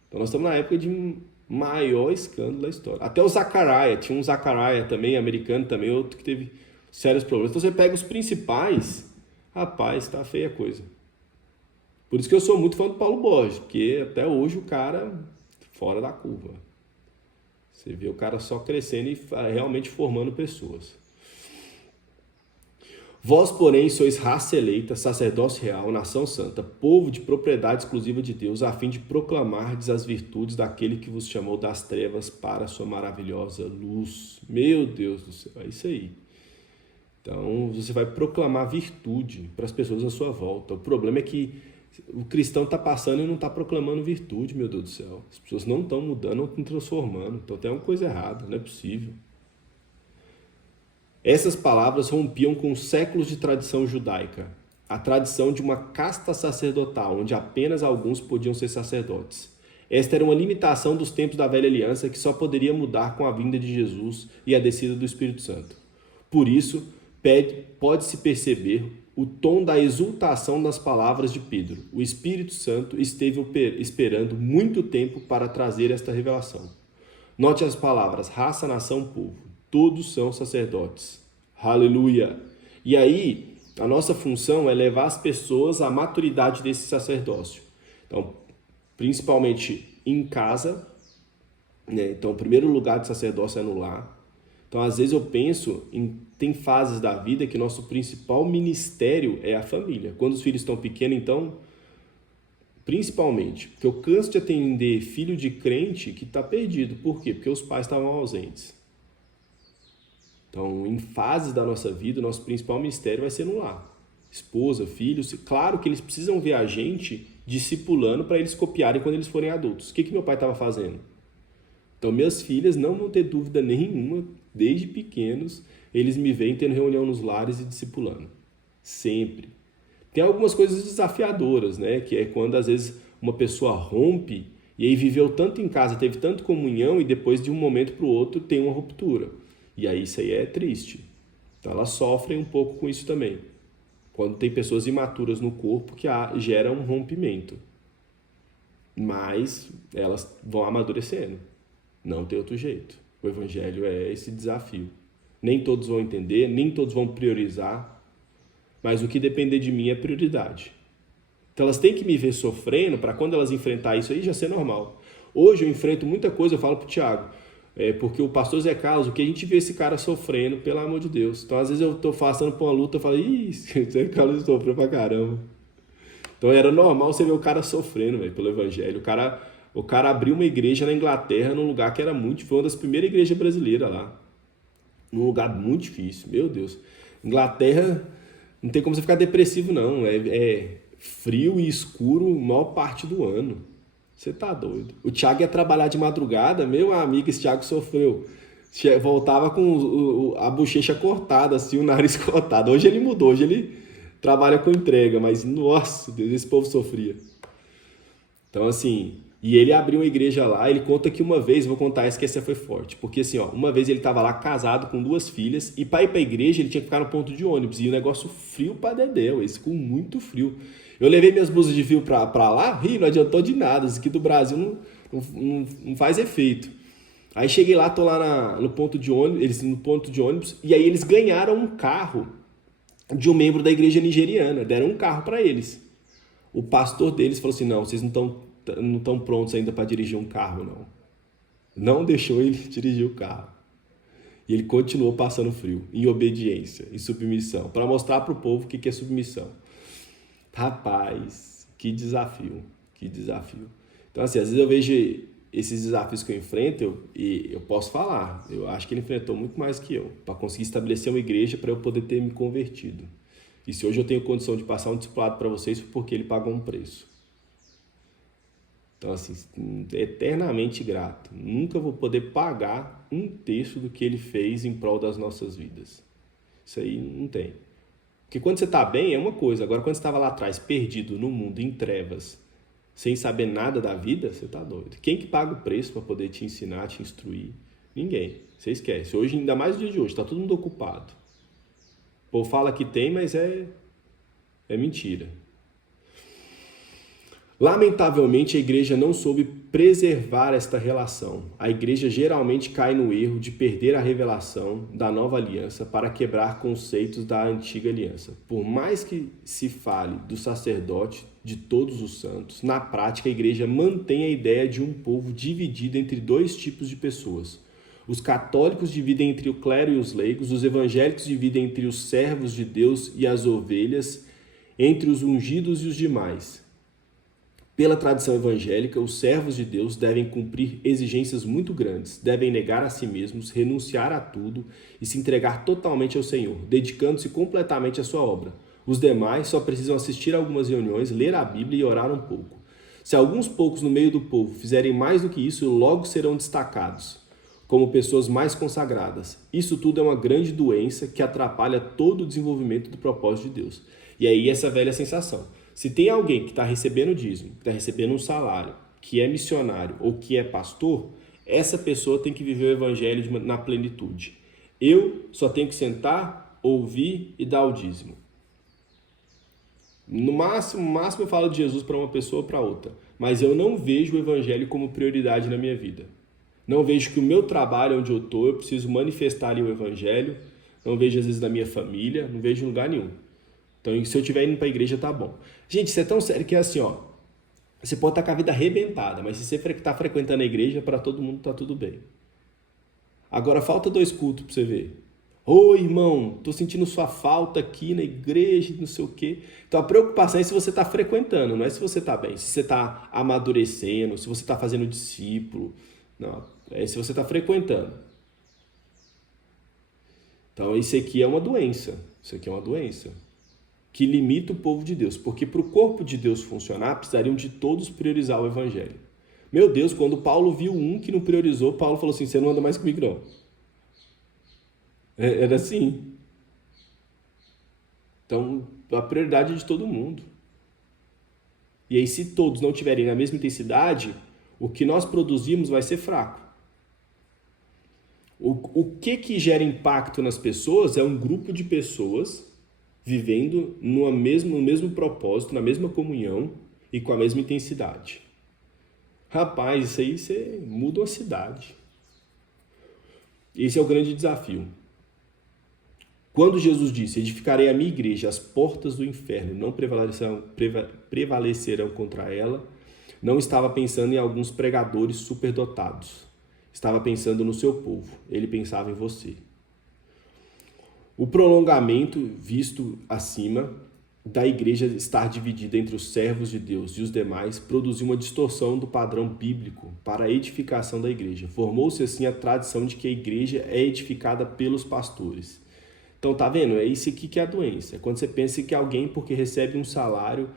Então nós estamos na época de maior escândalo da história. Até o Zachariah, tinha um Zachariah também, americano também, outro que teve sérios problemas. Então você pega os principais, rapaz, tá feia a coisa. Por isso que eu sou muito fã do Paulo Borges, porque até hoje o cara fora da curva. Você vê o cara só crescendo e realmente formando pessoas. Vós, porém, sois raça eleita, sacerdócio real, nação santa, povo de propriedade exclusiva de Deus, a fim de proclamardes as virtudes daquele que vos chamou das trevas para a sua maravilhosa luz. Meu Deus do céu, é isso aí. Então, você vai proclamar virtude para as pessoas à sua volta. O problema é que o cristão está passando e não está proclamando virtude, meu Deus do céu. As pessoas não estão mudando, não estão transformando. Então, tem uma coisa errada, não é possível. Essas palavras rompiam com séculos de tradição judaica, a tradição de uma casta sacerdotal, onde apenas alguns podiam ser sacerdotes. Esta era uma limitação dos tempos da velha aliança que só poderia mudar com a vinda de Jesus e a descida do Espírito Santo. Por isso, pode-se perceber o tom da exultação das palavras de Pedro. O Espírito Santo esteve esperando muito tempo para trazer esta revelação. Note as palavras, raça, nação, povo. Todos são sacerdotes. Aleluia! E aí, a nossa função é levar as pessoas à maturidade desse sacerdócio. Então, principalmente em casa, né? Então, o primeiro lugar de sacerdócio é no lar. Então, às vezes eu penso, tem fases da vida que nosso principal ministério é a família. Quando os filhos estão pequenos, então, principalmente, porque eu canso de atender filho de crente que está perdido. Por quê? Porque os pais estavam ausentes. Então, em fases da nossa vida, o nosso principal ministério vai ser no lar. Esposa, filhos, claro que eles precisam ver a gente discipulando para eles copiarem quando eles forem adultos. O que meu pai estava fazendo? Então, minhas filhas não vão ter dúvida nenhuma, desde pequenos, eles me veem tendo reunião nos lares e discipulando. Sempre. Tem algumas coisas desafiadoras, né? Que é quando, às vezes, uma pessoa rompe e aí viveu tanto em casa, teve tanto comunhão e depois, de um momento para o outro, tem uma ruptura. E aí isso aí é triste. Então elas sofrem um pouco com isso também. Quando tem pessoas imaturas no corpo que gera um rompimento. Mas elas vão amadurecendo. Não tem outro jeito. O evangelho é esse desafio. Nem todos vão entender, nem todos vão priorizar. Mas o que depender de mim é prioridade. Então elas têm que me ver sofrendo para quando elas enfrentar isso aí já ser normal. Hoje eu enfrento muita coisa, eu falo pro Thiago. Porque o pastor Zé Carlos, o que a gente vê esse cara sofrendo, pelo amor de Deus. Então, às vezes eu tô passando por uma luta, eu falo, ih, Zé Carlos sofreu pra caramba. Então, era normal você ver o cara sofrendo, pelo evangelho. O cara, O cara abriu uma igreja na Inglaterra, num lugar que era foi uma das primeiras igrejas brasileiras lá. Num lugar muito difícil, meu Deus. Inglaterra, não tem como você ficar depressivo, não. É frio e escuro a maior parte do ano. Você tá doido. O Thiago ia trabalhar de madrugada, meu amigo, esse Thiago sofreu. Voltava com a bochecha cortada, assim, o nariz cortado. Hoje ele mudou, hoje ele trabalha com entrega, mas, nossa Deus, esse povo sofria. Então, assim, e ele abriu uma igreja lá, ele conta que uma vez, vou contar essa que essa foi forte, porque assim, ó, uma vez ele tava lá casado com 2 filhas, e para ir pra igreja ele tinha que ficar no ponto de ônibus, e o negócio frio pra dedéu, esse ficou muito frio. Eu levei minhas blusas de frio pra lá, e não adiantou de nada, isso aqui do Brasil não faz efeito. Aí cheguei lá, tô lá no ponto de ônibus, eles no ponto de ônibus, e aí eles ganharam um carro de um membro da igreja nigeriana, deram um carro para eles. O pastor deles falou assim, não, vocês não estão prontos ainda para dirigir um carro, não. Não deixou ele dirigir o carro. E ele continuou passando frio, em obediência, em submissão, para mostrar para o povo o que é submissão. Rapaz, que desafio, que desafio. Então, assim, às vezes eu vejo esses desafios que eu enfrento e eu posso falar, eu acho que ele enfrentou muito mais que eu, para conseguir estabelecer uma igreja para eu poder ter me convertido. E se hoje eu tenho condição de passar um discipulado para vocês, foi porque ele pagou um preço. Então, assim, eternamente grato. Nunca vou poder pagar 1/3 do que ele fez em prol das nossas vidas. Isso aí não tem. Porque quando você está bem é uma coisa, agora quando você estava lá atrás, perdido no mundo, em trevas, sem saber nada da vida, você está doido. Quem que paga o preço para poder te ensinar, te instruir? Ninguém. Você esquece. Hoje, ainda mais no dia de hoje, está todo mundo ocupado. O povo fala que tem, mas é mentira. Lamentavelmente, a igreja não soube preservar esta relação. A igreja geralmente cai no erro de perder a revelação da nova aliança para quebrar conceitos da antiga aliança. Por mais que se fale do sacerdote de todos os santos, na prática a igreja mantém a ideia de um povo dividido entre 2 tipos de pessoas. Os católicos dividem entre o clero e os leigos, os evangélicos dividem entre os servos de Deus e as ovelhas, entre os ungidos e os demais. Pela tradição evangélica, os servos de Deus devem cumprir exigências muito grandes, devem negar a si mesmos, renunciar a tudo e se entregar totalmente ao Senhor, dedicando-se completamente à sua obra. Os demais só precisam assistir a algumas reuniões, ler a Bíblia e orar um pouco. Se alguns poucos no meio do povo fizerem mais do que isso, logo serão destacados como pessoas mais consagradas. Isso tudo é uma grande doença que atrapalha todo o desenvolvimento do propósito de Deus. E aí essa velha sensação. Se tem alguém que está recebendo dízimo, que está recebendo um salário, que é missionário ou que é pastor, essa pessoa tem que viver o evangelho na plenitude. Eu só tenho que sentar, ouvir e dar o dízimo. No máximo eu falo de Jesus para uma pessoa ou para outra, mas eu não vejo o evangelho como prioridade na minha vida. Não vejo que o meu trabalho onde eu estou, eu preciso manifestar ali o evangelho, não vejo às vezes na minha família, não vejo em lugar nenhum. Então, se eu estiver indo para a igreja, tá bom. Gente, isso é tão sério que é assim, ó. Você pode estar com a vida arrebentada, mas se você está frequentando a igreja, para todo mundo tá tudo bem. Agora, falta 2 cultos para você ver. Ô, irmão, tô sentindo sua falta aqui na igreja, não sei o quê. Então, a preocupação é se você está frequentando, não é se você está bem. Se você está amadurecendo, se você está fazendo discípulo. Não, é se você está frequentando. Então, isso aqui é uma doença. Isso aqui é uma doença que limita o povo de Deus, porque para o corpo de Deus funcionar, precisariam de todos priorizar o evangelho. Meu Deus, quando Paulo viu um que não priorizou, Paulo falou assim, você não anda mais comigo não. Era assim. Então, a prioridade é de todo mundo. E aí, se todos não tiverem na mesma intensidade, o que nós produzimos vai ser fraco. O que gera impacto nas pessoas é um grupo de pessoas vivendo no mesmo propósito, na mesma comunhão e com a mesma intensidade. Rapaz, isso aí você muda uma cidade. Esse é o grande desafio. Quando Jesus disse, edificarei a minha igreja, as portas do inferno não prevalecerão contra ela, não estava pensando em alguns pregadores superdotados. Estava pensando no seu povo. Ele pensava em você. O prolongamento visto acima da igreja estar dividida entre os servos de Deus e os demais produziu uma distorção do padrão bíblico para a edificação da igreja. Formou-se assim a tradição de que a igreja é edificada pelos pastores. Então, tá vendo? É isso aqui que é a doença. É quando você pensa que alguém, porque recebe um salário,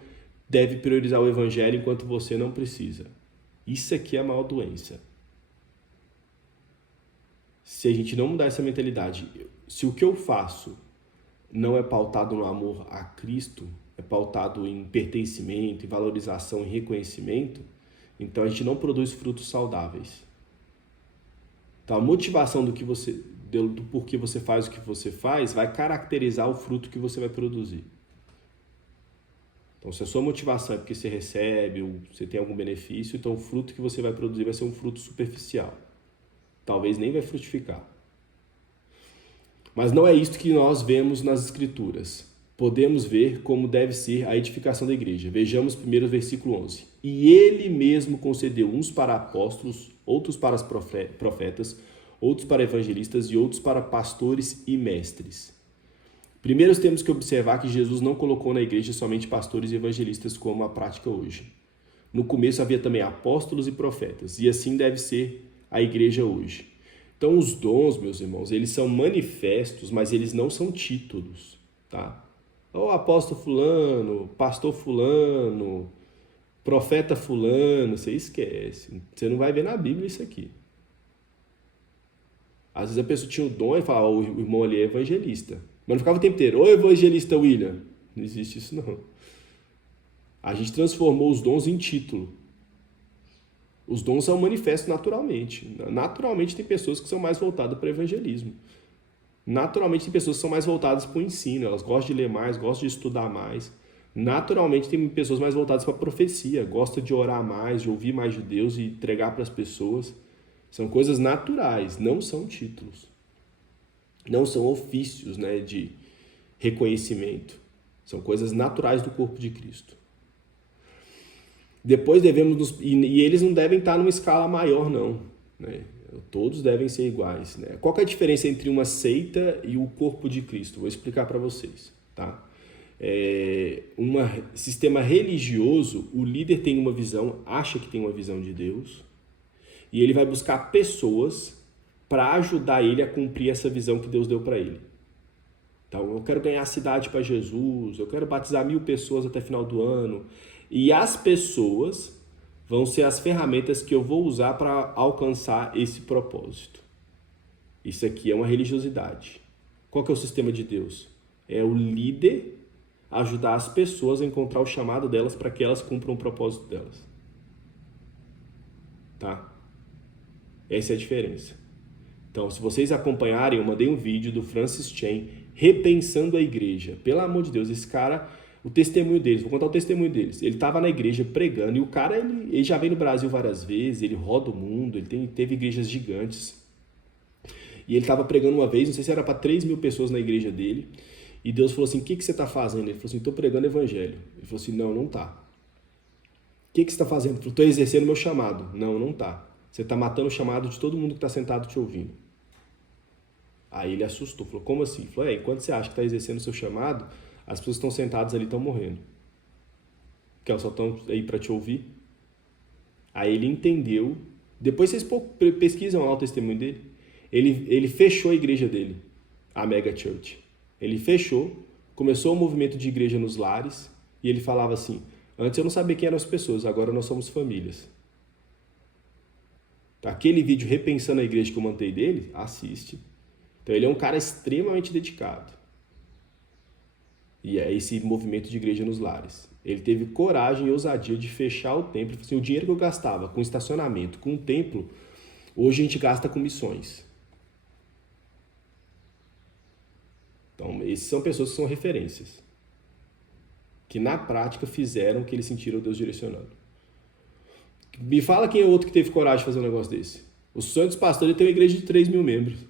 deve priorizar o evangelho enquanto você não precisa. Isso aqui é a maior doença. Se a gente não mudar essa mentalidade, se o que eu faço não é pautado no amor a Cristo, é pautado em pertencimento, em valorização, em reconhecimento, então a gente não produz frutos saudáveis. Então a motivação do porquê você faz o que você faz vai caracterizar o fruto que você vai produzir. Então se a sua motivação é porque você recebe ou você tem algum benefício, então o fruto que você vai produzir vai ser um fruto superficial. Talvez nem vai frutificar. Mas não é isto que nós vemos nas Escrituras. Podemos ver como deve ser a edificação da igreja. Vejamos primeiro o versículo 11. E ele mesmo concedeu uns para apóstolos, outros para os profetas, outros para evangelistas e outros para pastores e mestres. Primeiro temos que observar que Jesus não colocou na igreja somente pastores e evangelistas como a prática hoje. No começo havia também apóstolos e profetas, e assim deve ser a igreja hoje. Então os dons, meus irmãos, eles são manifestos, mas eles não são títulos, tá? O apóstolo fulano, pastor fulano, profeta fulano, você esquece. Você não vai ver na Bíblia isso aqui. Às vezes a pessoa tinha o dom e falava, o irmão ali é evangelista. Mas não ficava o tempo inteiro, ô evangelista William. Não existe isso não. A gente transformou os dons em título. Os dons são manifestos naturalmente. Naturalmente tem pessoas que são mais voltadas para o evangelismo. Naturalmente tem pessoas que são mais voltadas para o ensino. Elas gostam de ler mais, gostam de estudar mais. Naturalmente tem pessoas mais voltadas para a profecia. Gostam de orar mais, de ouvir mais de Deus e entregar para as pessoas. São coisas naturais, não são títulos. Não são ofícios, né, de reconhecimento. São coisas naturais do corpo de Cristo. Depois devemos e eles não devem estar numa escala maior não, né? Todos devem ser iguais, né? Qual que é a diferença entre uma seita e o corpo de Cristo? Vou explicar para vocês, tá? Um sistema religioso, o líder tem uma visão, acha que tem uma visão de Deus e ele vai buscar pessoas para ajudar ele a cumprir essa visão que Deus deu para ele. Então, eu quero ganhar a cidade para Jesus, eu quero batizar 1000 pessoas até final do ano. E as pessoas vão ser as ferramentas que eu vou usar para alcançar esse propósito. Isso aqui é uma religiosidade. Qual que é o sistema de Deus? É o líder ajudar as pessoas a encontrar o chamado delas para que elas cumpram o propósito delas. Tá? Essa é a diferença. Então, se vocês acompanharem, eu mandei um vídeo do Francis Chan repensando a igreja. Pelo amor de Deus, esse cara... O testemunho deles, vou contar o testemunho deles. Ele estava na igreja pregando e o cara, ele já veio no Brasil várias vezes, ele roda o mundo, ele teve igrejas gigantes. E ele estava pregando uma vez, não sei se era para 3.000 pessoas na igreja dele, e Deus falou assim, o que você está fazendo? Ele falou assim, estou pregando evangelho. Ele falou assim, não está. O que você está fazendo? Ele falou, estou exercendo meu chamado. Não está. Você está matando o chamado de todo mundo que está sentado te ouvindo. Aí ele assustou, falou, como assim? Ele falou, enquanto você acha que está exercendo o seu chamado, as pessoas que estão sentadas ali estão morrendo. Porque elas só estão aí para te ouvir. Aí ele entendeu. Depois vocês pesquisam lá o testemunho dele. Ele fechou a igreja dele, a Mega Church. Ele fechou, começou um movimento de igreja nos lares. E ele falava assim, antes eu não sabia quem eram as pessoas, agora nós somos famílias. Aquele vídeo repensando a igreja que eu montei dele, assiste. Então ele é um cara extremamente dedicado. E é esse movimento de igreja nos lares. Ele teve coragem e ousadia de fechar o templo. Assim, o dinheiro que eu gastava com estacionamento, com o templo, hoje a gente gasta com missões. Então, esses são pessoas que são referências. Que na prática fizeram o que eles sentiram Deus direcionando. Me fala quem é outro que teve coragem de fazer um negócio desse. O sonho dos pastores tem uma igreja de 3.000 membros.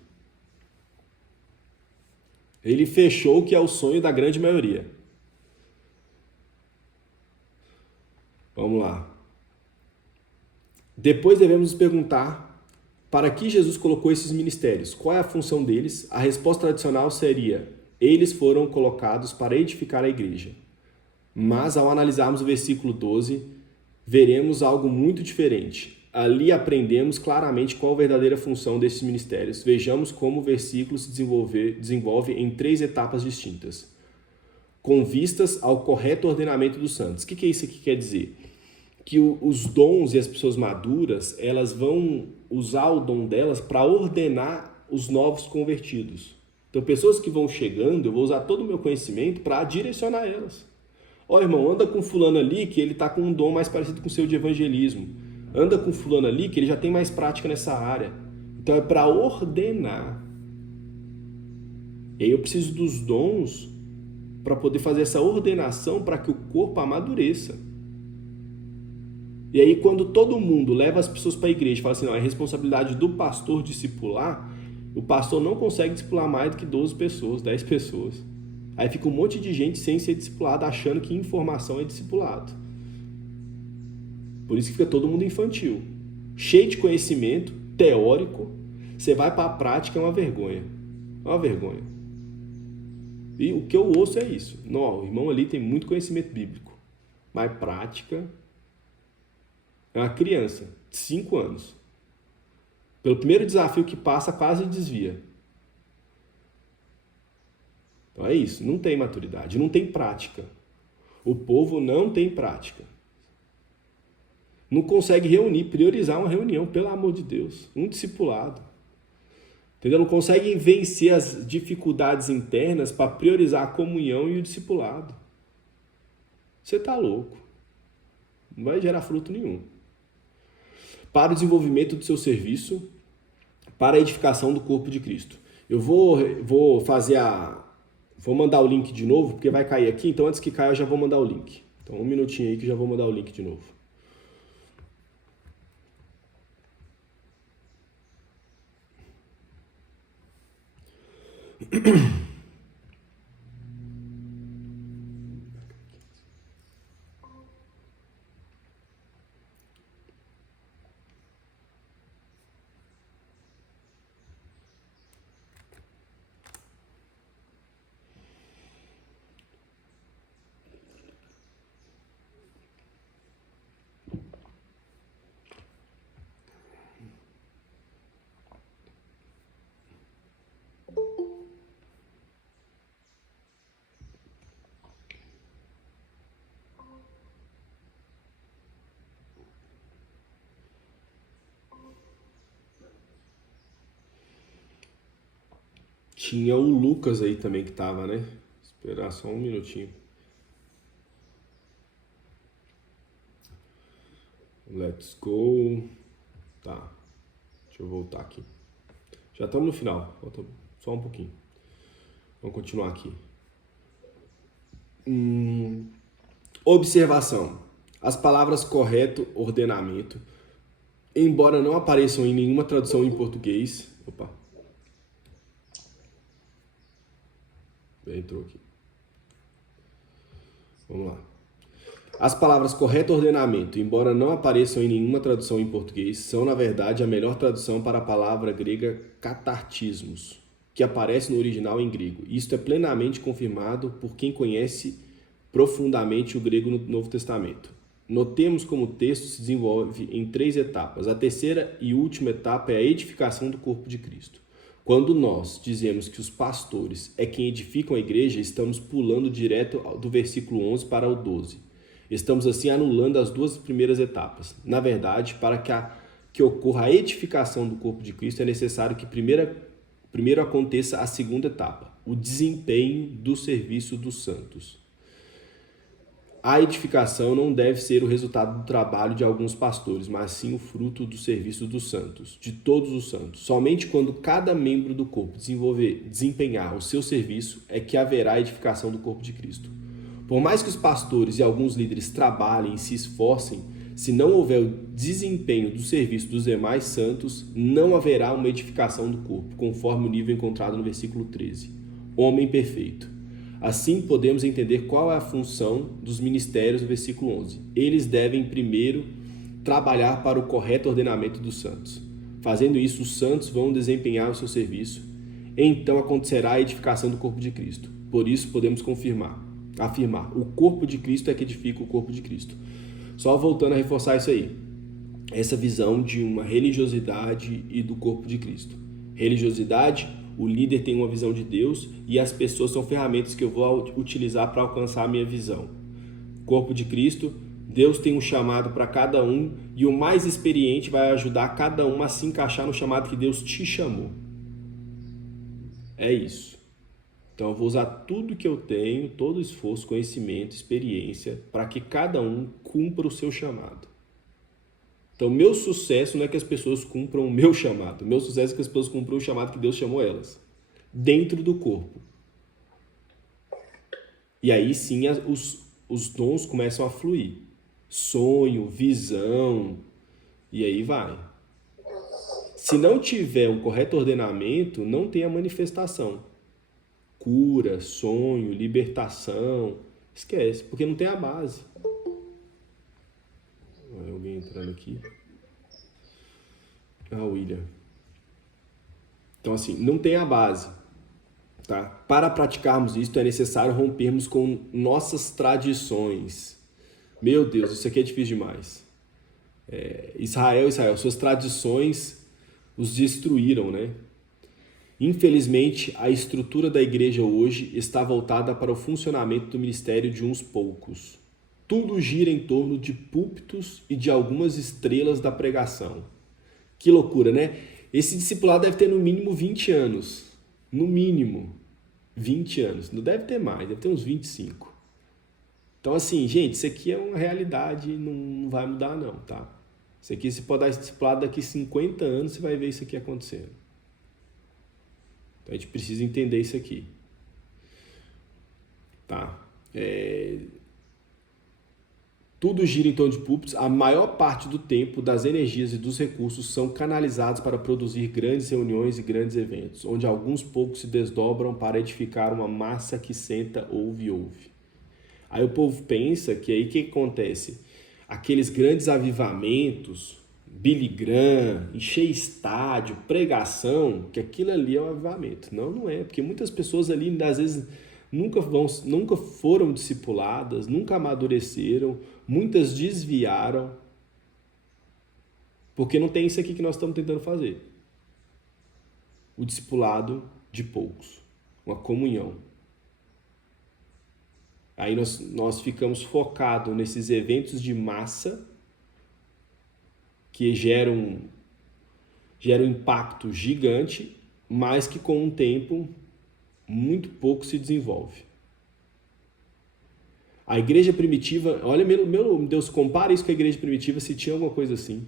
Ele fechou o que é o sonho da grande maioria. Vamos lá. Depois devemos nos perguntar para que Jesus colocou esses ministérios. Qual é a função deles? A resposta tradicional seria: eles foram colocados para edificar a igreja. Mas ao analisarmos o versículo 12, veremos algo muito diferente. Ali aprendemos claramente qual a verdadeira função desses ministérios. Vejamos como o versículo se desenvolve em 3 etapas distintas, com vistas ao correto ordenamento dos santos. O que isso aqui quer dizer? Que os dons e as pessoas maduras, elas vão usar o dom delas para ordenar os novos convertidos. Então, pessoas que vão chegando, eu vou usar todo o meu conhecimento para direcionar elas. Ó, irmão, anda com fulano ali que ele está com um dom mais parecido com o seu de evangelismo. Anda com fulano ali que ele já tem mais prática nessa área. Então, é para ordenar. E aí eu preciso dos dons para poder fazer essa ordenação para que o corpo amadureça. E aí, quando todo mundo leva as pessoas para a igreja e fala assim, não, é responsabilidade do pastor discipular, o pastor não consegue discipular mais do que 12 pessoas, 10 pessoas. Aí fica um monte de gente sem ser discipulado, achando que informação é discipulado. Por isso que fica todo mundo infantil. Cheio de conhecimento, teórico, você vai para a prática, é uma vergonha. É uma vergonha. E o que eu ouço é isso. Não, o irmão ali tem muito conhecimento bíblico, mas prática é uma criança de 5 anos. Pelo primeiro desafio que passa, quase desvia. Então é isso, não tem maturidade, não tem prática. O povo não tem prática. Não consegue reunir, priorizar uma reunião, pelo amor de Deus. Um discipulado. Entendeu? Não consegue vencer as dificuldades internas para priorizar a comunhão e o discipulado. Você está louco. Não vai gerar fruto nenhum. Para o desenvolvimento do seu serviço, para a edificação do corpo de Cristo. Eu vou mandar o link de novo, porque vai cair aqui, então antes que caia eu já vou mandar o link. Então 1 minutinho aí que eu já vou mandar o link de novo. Tinha o Lucas aí também que tava, né? Esperar só um minutinho. Let's go. Tá. Deixa eu voltar aqui. Já estamos no final. Falta só um pouquinho. Vamos continuar aqui. Observação. As palavras correto, ordenamento, embora não apareçam em nenhuma tradução em português... Opa. Entrou aqui. Vamos lá. As palavras correto ordenamento, embora não apareçam em nenhuma tradução em português, são, na verdade, a melhor tradução para a palavra grega katartismos, que aparece no original em grego. Isto é plenamente confirmado por quem conhece profundamente o grego no Novo Testamento. Notemos como o texto se desenvolve em 3 etapas. A terceira e última etapa é a edificação do corpo de Cristo. Quando nós dizemos que os pastores é quem edificam a igreja, estamos pulando direto do versículo 11 para o 12. Estamos assim anulando as 2 primeiras etapas. Na verdade, para que ocorra a edificação do corpo de Cristo, é necessário que primeiro aconteça a segunda etapa, o desempenho do serviço dos santos. A edificação não deve ser o resultado do trabalho de alguns pastores, mas sim o fruto do serviço dos santos, de todos os santos. Somente quando cada membro do corpo desempenhar o seu serviço é que haverá edificação do corpo de Cristo. Por mais que os pastores e alguns líderes trabalhem e se esforcem, se não houver o desempenho do serviço dos demais santos, não haverá uma edificação do corpo, conforme o nível encontrado no versículo 13. Homem perfeito. Assim, podemos entender qual é a função dos ministérios do versículo 11. Eles devem primeiro trabalhar para o correto ordenamento dos santos. Fazendo isso, os santos vão desempenhar o seu serviço. Então acontecerá a edificação do corpo de Cristo. Por isso, podemos confirmar. afirmar. O corpo de Cristo é que edifica o corpo de Cristo. Só voltando a reforçar isso aí. Essa visão de uma religiosidade e do corpo de Cristo. Religiosidade, o líder tem uma visão de Deus e as pessoas são ferramentas que eu vou utilizar para alcançar a minha visão. Corpo de Cristo, Deus tem um chamado para cada um e o mais experiente vai ajudar cada um a se encaixar no chamado que Deus te chamou. É isso. Então eu vou usar tudo que eu tenho, todo o esforço, conhecimento, experiência, para que cada um cumpra o seu chamado. Então meu sucesso não é que as pessoas cumpram o meu chamado. Meu sucesso é que as pessoas cumpram o chamado que Deus chamou elas. Dentro do corpo. E aí sim os dons começam a fluir. Sonho, visão, e aí vai. Se não tiver um correto ordenamento, não tem a manifestação. Cura, sonho, libertação, esquece, porque não tem a base. Olha, alguém entrando aqui. William. Então assim, não tem a base. Tá? Para praticarmos isto é necessário rompermos com nossas tradições. Meu Deus, isso aqui é difícil demais. Israel, suas tradições os destruíram, né? Infelizmente, a estrutura da igreja hoje está voltada para o funcionamento do ministério de uns poucos. Tudo gira em torno de púlpitos e de algumas estrelas da pregação. Que loucura, né? Esse discipulado deve ter no mínimo 20 anos. No mínimo 20 anos. Não deve ter mais, deve ter uns 25. Então, assim, gente, isso aqui é uma realidade, não vai mudar não, tá? Isso aqui, se pode dar esse discipulado daqui 50 anos, você vai ver isso aqui acontecendo. Então, a gente precisa entender isso aqui. Tá? Tudo gira em torno de púlpitos. A maior parte do tempo, das energias e dos recursos são canalizados para produzir grandes reuniões e grandes eventos, onde alguns poucos se desdobram para edificar uma massa que senta, ouve. Aí o povo pensa que aí o que acontece? Aqueles grandes avivamentos, Billy Graham, encher estádio, pregação, que aquilo ali é um avivamento. Não é, porque muitas pessoas ali, às vezes, nunca foram discipuladas, nunca amadureceram, muitas desviaram, porque não tem isso aqui que nós estamos tentando fazer. O discipulado de poucos, uma comunhão. Aí nós ficamos focados nesses eventos de massa que geram impacto gigante, mas que com o tempo muito pouco se desenvolve. A igreja primitiva, olha, meu Deus, compara isso com a igreja primitiva se tinha alguma coisa assim.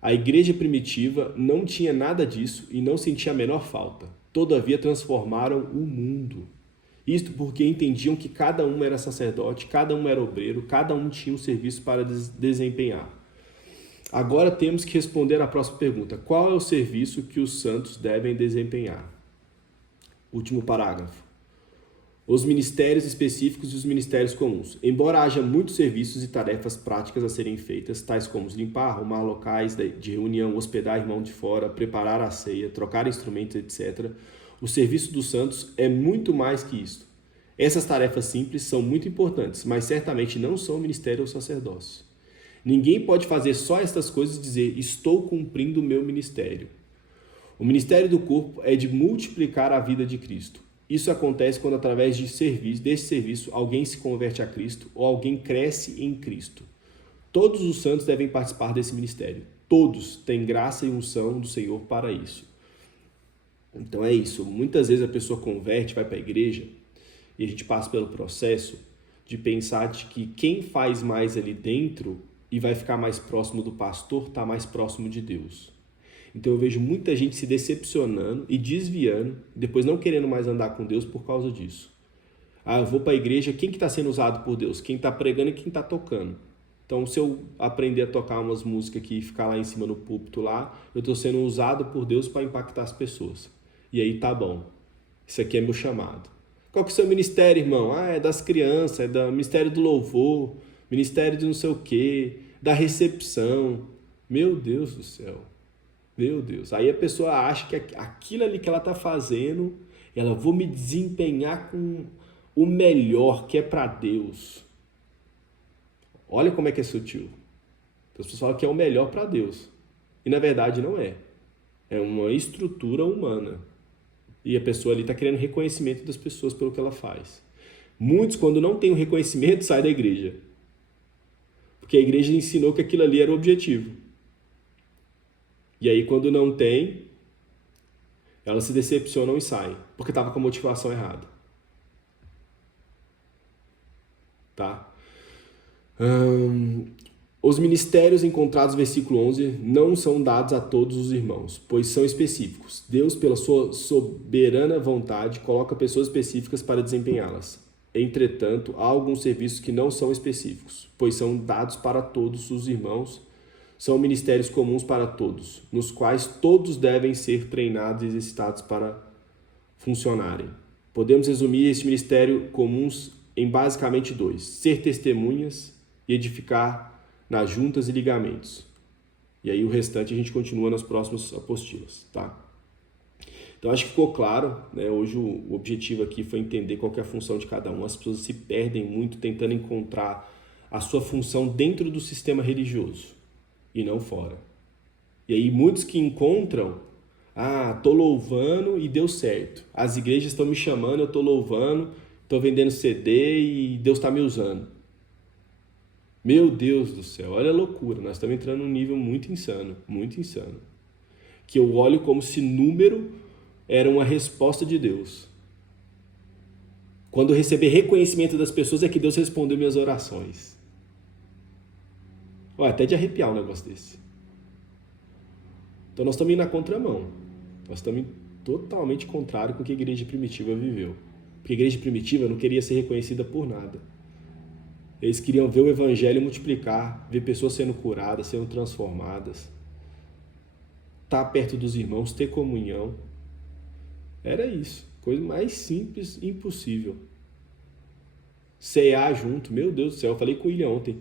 A igreja primitiva não tinha nada disso e não sentia a menor falta. Todavia transformaram o mundo. Isto porque entendiam que cada um era sacerdote, cada um era obreiro, cada um tinha um serviço para desempenhar. Agora temos que responder à próxima pergunta. Qual é o serviço que os santos devem desempenhar? Último parágrafo. Os ministérios específicos e os ministérios comuns. Embora haja muitos serviços e tarefas práticas a serem feitas, tais como limpar, arrumar locais de reunião, hospedar irmão de fora, preparar a ceia, trocar instrumentos, etc., o serviço dos santos é muito mais que isto. Essas tarefas simples são muito importantes, mas certamente não são ministério ou sacerdócio. Ninguém pode fazer só estas coisas e dizer, estou cumprindo o meu ministério. O ministério do corpo é de multiplicar a vida de Cristo. Isso acontece quando, através desse serviço, alguém se converte a Cristo ou alguém cresce em Cristo. Todos os santos devem participar desse ministério. Todos têm graça e unção do Senhor para isso. Então é isso. Muitas vezes a pessoa converte, vai para a igreja e a gente passa pelo processo de pensar de que quem faz mais ali dentro e vai ficar mais próximo do pastor está mais próximo de Deus. Então eu vejo muita gente se decepcionando e desviando, depois não querendo mais andar com Deus por causa disso. Eu vou para a igreja, quem que está sendo usado por Deus? Quem está pregando e quem está tocando. Então se eu aprender a tocar umas músicas aqui e ficar lá em cima no púlpito lá, eu estou sendo usado por Deus para impactar as pessoas. E aí tá bom, isso aqui é meu chamado. Qual que é o seu ministério, irmão? É das crianças, é do ministério do louvor, ministério de não sei o quê, da recepção. Meu Deus do céu. Meu Deus. Aí a pessoa acha que aquilo ali que ela está fazendo, ela vou me desempenhar com o melhor que é para Deus. Olha como é que é sutil. As pessoas falam que é o melhor para Deus. E na verdade não é. É uma estrutura humana. E a pessoa ali está querendo reconhecimento das pessoas pelo que ela faz. Muitos, quando não tem o reconhecimento, saem da igreja. Porque a igreja ensinou que aquilo ali era o objetivo. E aí, quando não tem, elas se decepcionam e saem. Porque estava com a motivação errada. Tá? Os ministérios encontrados no versículo 11 não são dados a todos os irmãos, pois são específicos. Deus, pela sua soberana vontade, coloca pessoas específicas para desempenhá-las. Entretanto, há alguns serviços que não são específicos, pois são dados para todos os irmãos. São ministérios comuns para todos, nos quais todos devem ser treinados e exercitados para funcionarem. Podemos resumir esse ministério comuns em basicamente 2: ser testemunhas e edificar nas juntas e ligamentos. E aí o restante a gente continua nas próximas apostilas, tá? Então acho que ficou claro, né? Hoje o objetivo aqui foi entender qual que é a função de cada um. As pessoas se perdem muito tentando encontrar a sua função dentro do sistema religioso e não fora. E aí muitos que encontram, tô louvando e deu certo. As igrejas estão me chamando, eu tô louvando, tô vendendo CD e Deus está me usando. Meu Deus do céu, olha a loucura. Nós estamos entrando num nível muito insano, que eu olho como se número era uma resposta de Deus. Quando eu receber reconhecimento das pessoas é que Deus respondeu minhas orações. Olha, até de arrepiar um negócio desse. Então nós estamos indo na contramão. Nós estamos totalmente contrário com o que a igreja primitiva viveu. Porque a igreja primitiva não queria ser reconhecida por nada. Eles queriam ver o evangelho multiplicar, ver pessoas sendo curadas, sendo transformadas, estar perto dos irmãos, ter comunhão. Era isso. Coisa mais simples e impossível. Cear junto. Meu Deus do céu, eu falei com o William ontem.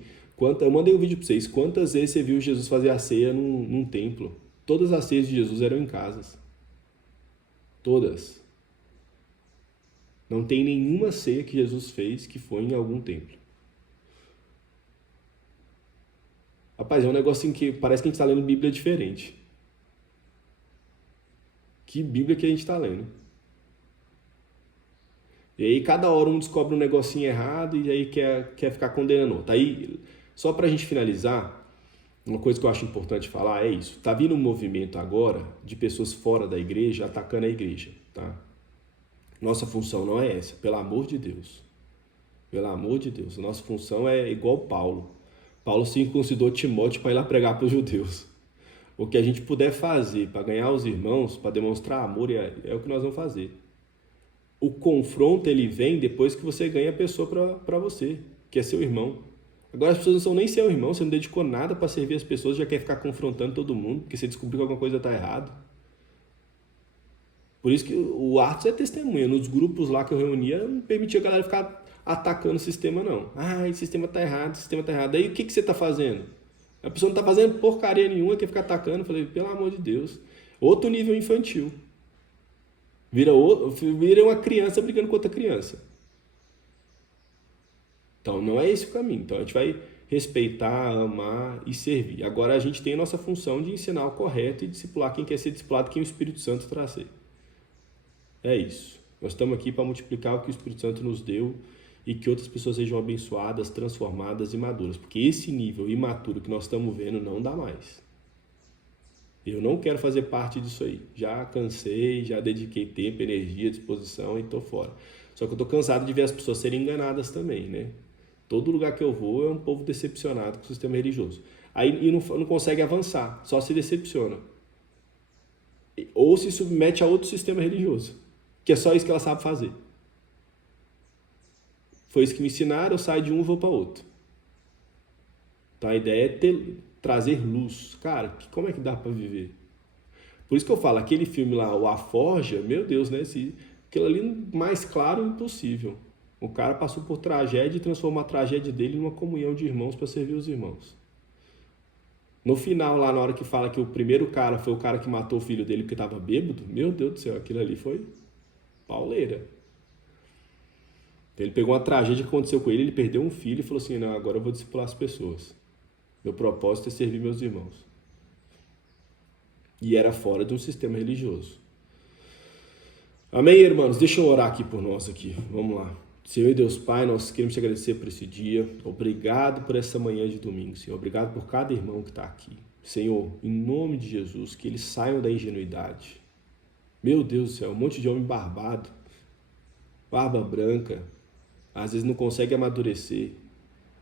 Eu mandei um vídeo para vocês. Quantas vezes você viu Jesus fazer a ceia num templo? Todas as ceias de Jesus eram em casas. Todas. Não tem nenhuma ceia que Jesus fez que foi em algum templo. Rapaz, é um negócio em que parece que a gente está lendo Bíblia diferente. Que Bíblia que a gente está lendo? E aí cada hora um descobre um negocinho errado e aí quer ficar condenando outro. Aí, só para a gente finalizar, uma coisa que eu acho importante falar é isso. Está vindo um movimento agora de pessoas fora da igreja atacando a igreja. Tá? Nossa função não é essa, pelo amor de Deus. Pelo amor de Deus. A nossa função é igual Paulo. Paulo circuncidou Timóteo para ir lá pregar para os judeus. O que a gente puder fazer para ganhar os irmãos, para demonstrar amor, é o que nós vamos fazer. O confronto, ele vem depois que você ganha a pessoa para você, que é seu irmão. Agora as pessoas não são nem seu irmão, você não dedicou nada para servir as pessoas, já quer ficar confrontando todo mundo, porque você descobriu que alguma coisa está errada. Por isso que o Atos é testemunha. Nos grupos lá que eu reunia, não permitia a galera ficar atacando o sistema, não. Esse sistema está errado, Aí o que você está fazendo? A pessoa não está fazendo porcaria nenhuma, quer ficar atacando. Eu falei, pelo amor de Deus. Outro nível infantil. Vira uma criança brigando com outra criança. Então, não é esse o caminho. Então, a gente vai respeitar, amar e servir. Agora, a gente tem a nossa função de ensinar o correto e discipular quem quer ser discipulado, quem o Espírito Santo trazer. É isso. Nós estamos aqui para multiplicar o que o Espírito Santo nos deu e que outras pessoas sejam abençoadas, transformadas e maduras. Porque esse nível imaturo que nós estamos vendo não dá mais. Eu não quero fazer parte disso aí. Já cansei, já dediquei tempo, energia, disposição e estou fora. Só que eu estou cansado de ver as pessoas serem enganadas também, né? Todo lugar que eu vou é um povo decepcionado com o sistema religioso. Aí não consegue avançar, só se decepciona. Ou se submete a outro sistema religioso, que é só isso que ela sabe fazer. Foi isso que me ensinaram, eu saio de um e vou para outro. Então a ideia é trazer luz. Cara, como é que dá para viver? Por isso que eu falo, aquele filme lá, o A Forja, meu Deus, né? Aquilo ali mais claro impossível. O cara passou por tragédia e transformou a tragédia dele numa comunhão de irmãos para servir os irmãos. No final, lá na hora que fala que o primeiro cara foi o cara que matou o filho dele porque estava bêbado, meu Deus do céu, aquilo ali foi pauleira. Então ele pegou uma tragédia que aconteceu com ele, ele perdeu um filho e falou assim, não, agora eu vou discipular as pessoas. Meu propósito é servir meus irmãos. E era fora de um sistema religioso. Amém, irmãos? Deixa eu orar aqui por nós aqui. Vamos lá. Senhor e Deus Pai, nós queremos te agradecer por esse dia. Obrigado por essa manhã de domingo, Senhor. Obrigado por cada irmão que está aqui. Senhor, em nome de Jesus, que eles saiam da ingenuidade. Meu Deus do céu, um monte de homem barbado, barba branca, às vezes não consegue amadurecer.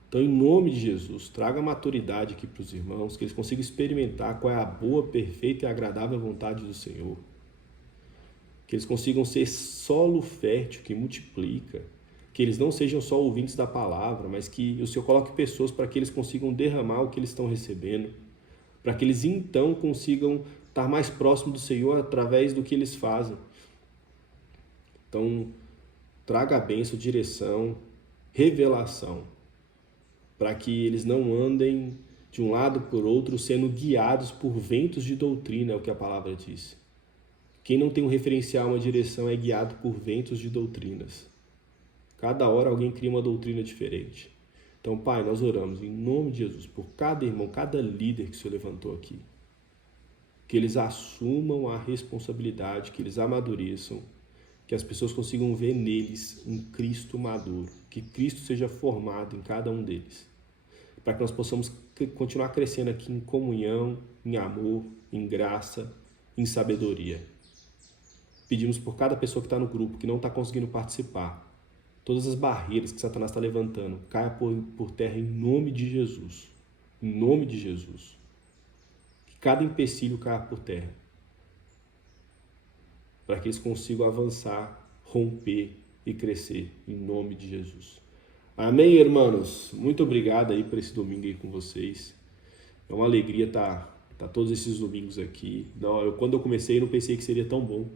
Então, em nome de Jesus, traga maturidade aqui para os irmãos, que eles consigam experimentar qual é a boa, perfeita e agradável vontade do Senhor. Que eles consigam ser solo fértil que multiplica, que eles não sejam só ouvintes da palavra, mas que o Senhor coloque pessoas para que eles consigam derramar o que eles estão recebendo, para que eles então consigam estar mais próximos do Senhor através do que eles fazem. Então, traga a bênção, direção, revelação, para que eles não andem de um lado por outro sendo guiados por ventos de doutrina, é o que a palavra diz. Quem não tem um referencial, uma direção, é guiado por ventos de doutrinas. Cada hora alguém cria uma doutrina diferente. Então, Pai, nós oramos em nome de Jesus por cada irmão, cada líder que o Senhor levantou aqui. Que eles assumam a responsabilidade, que eles amadureçam, que as pessoas consigam ver neles um Cristo maduro, que Cristo seja formado em cada um deles, para que nós possamos continuar crescendo aqui em comunhão, em amor, em graça, em sabedoria. Pedimos por cada pessoa que está no grupo, que não está conseguindo participar, todas as barreiras que Satanás está levantando, caia por terra em nome de Jesus. Em nome de Jesus. Que cada empecilho caia por terra, para que eles consigam avançar, romper e crescer, em nome de Jesus. Amém, irmãos? Muito obrigado aí por esse domingo aí com vocês. É uma alegria estar todos esses domingos aqui. Não, quando eu comecei, eu não pensei que seria tão bom.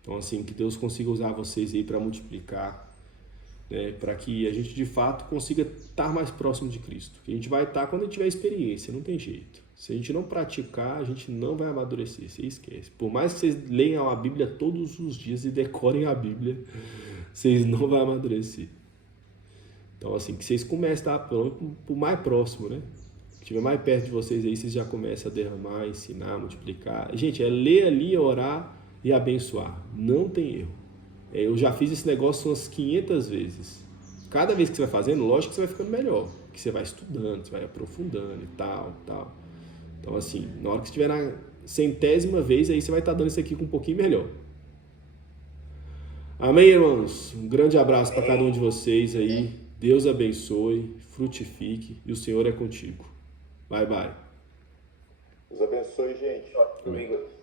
Então, assim, que Deus consiga usar vocês aí para multiplicar, né, para que a gente, de fato, consiga estar mais próximo de Cristo. Que a gente vai estar quando a gente tiver experiência, não tem jeito. Se a gente não praticar, a gente não vai amadurecer, você esquece. Por mais que vocês leiam a Bíblia todos os dias e decorem a Bíblia, vocês não vão amadurecer. Então, assim, que vocês comecem a estar por mais próximo, né? Que estiver mais perto de vocês aí, vocês já começam a derramar, ensinar, multiplicar. Gente, é ler ali, orar e abençoar. Não tem erro. Eu já fiz esse negócio umas 500 vezes. Cada vez que você vai fazendo, lógico que você vai ficando melhor. Que você vai estudando, você vai aprofundando e tal. Então, assim, na hora que você estiver na 100ª vez, aí você vai estar dando isso aqui com um pouquinho melhor. Amém, irmãos? Um grande abraço para cada um de vocês aí. Deus abençoe, frutifique e o Senhor é contigo. Bye, bye. Deus abençoe, gente. Domingo.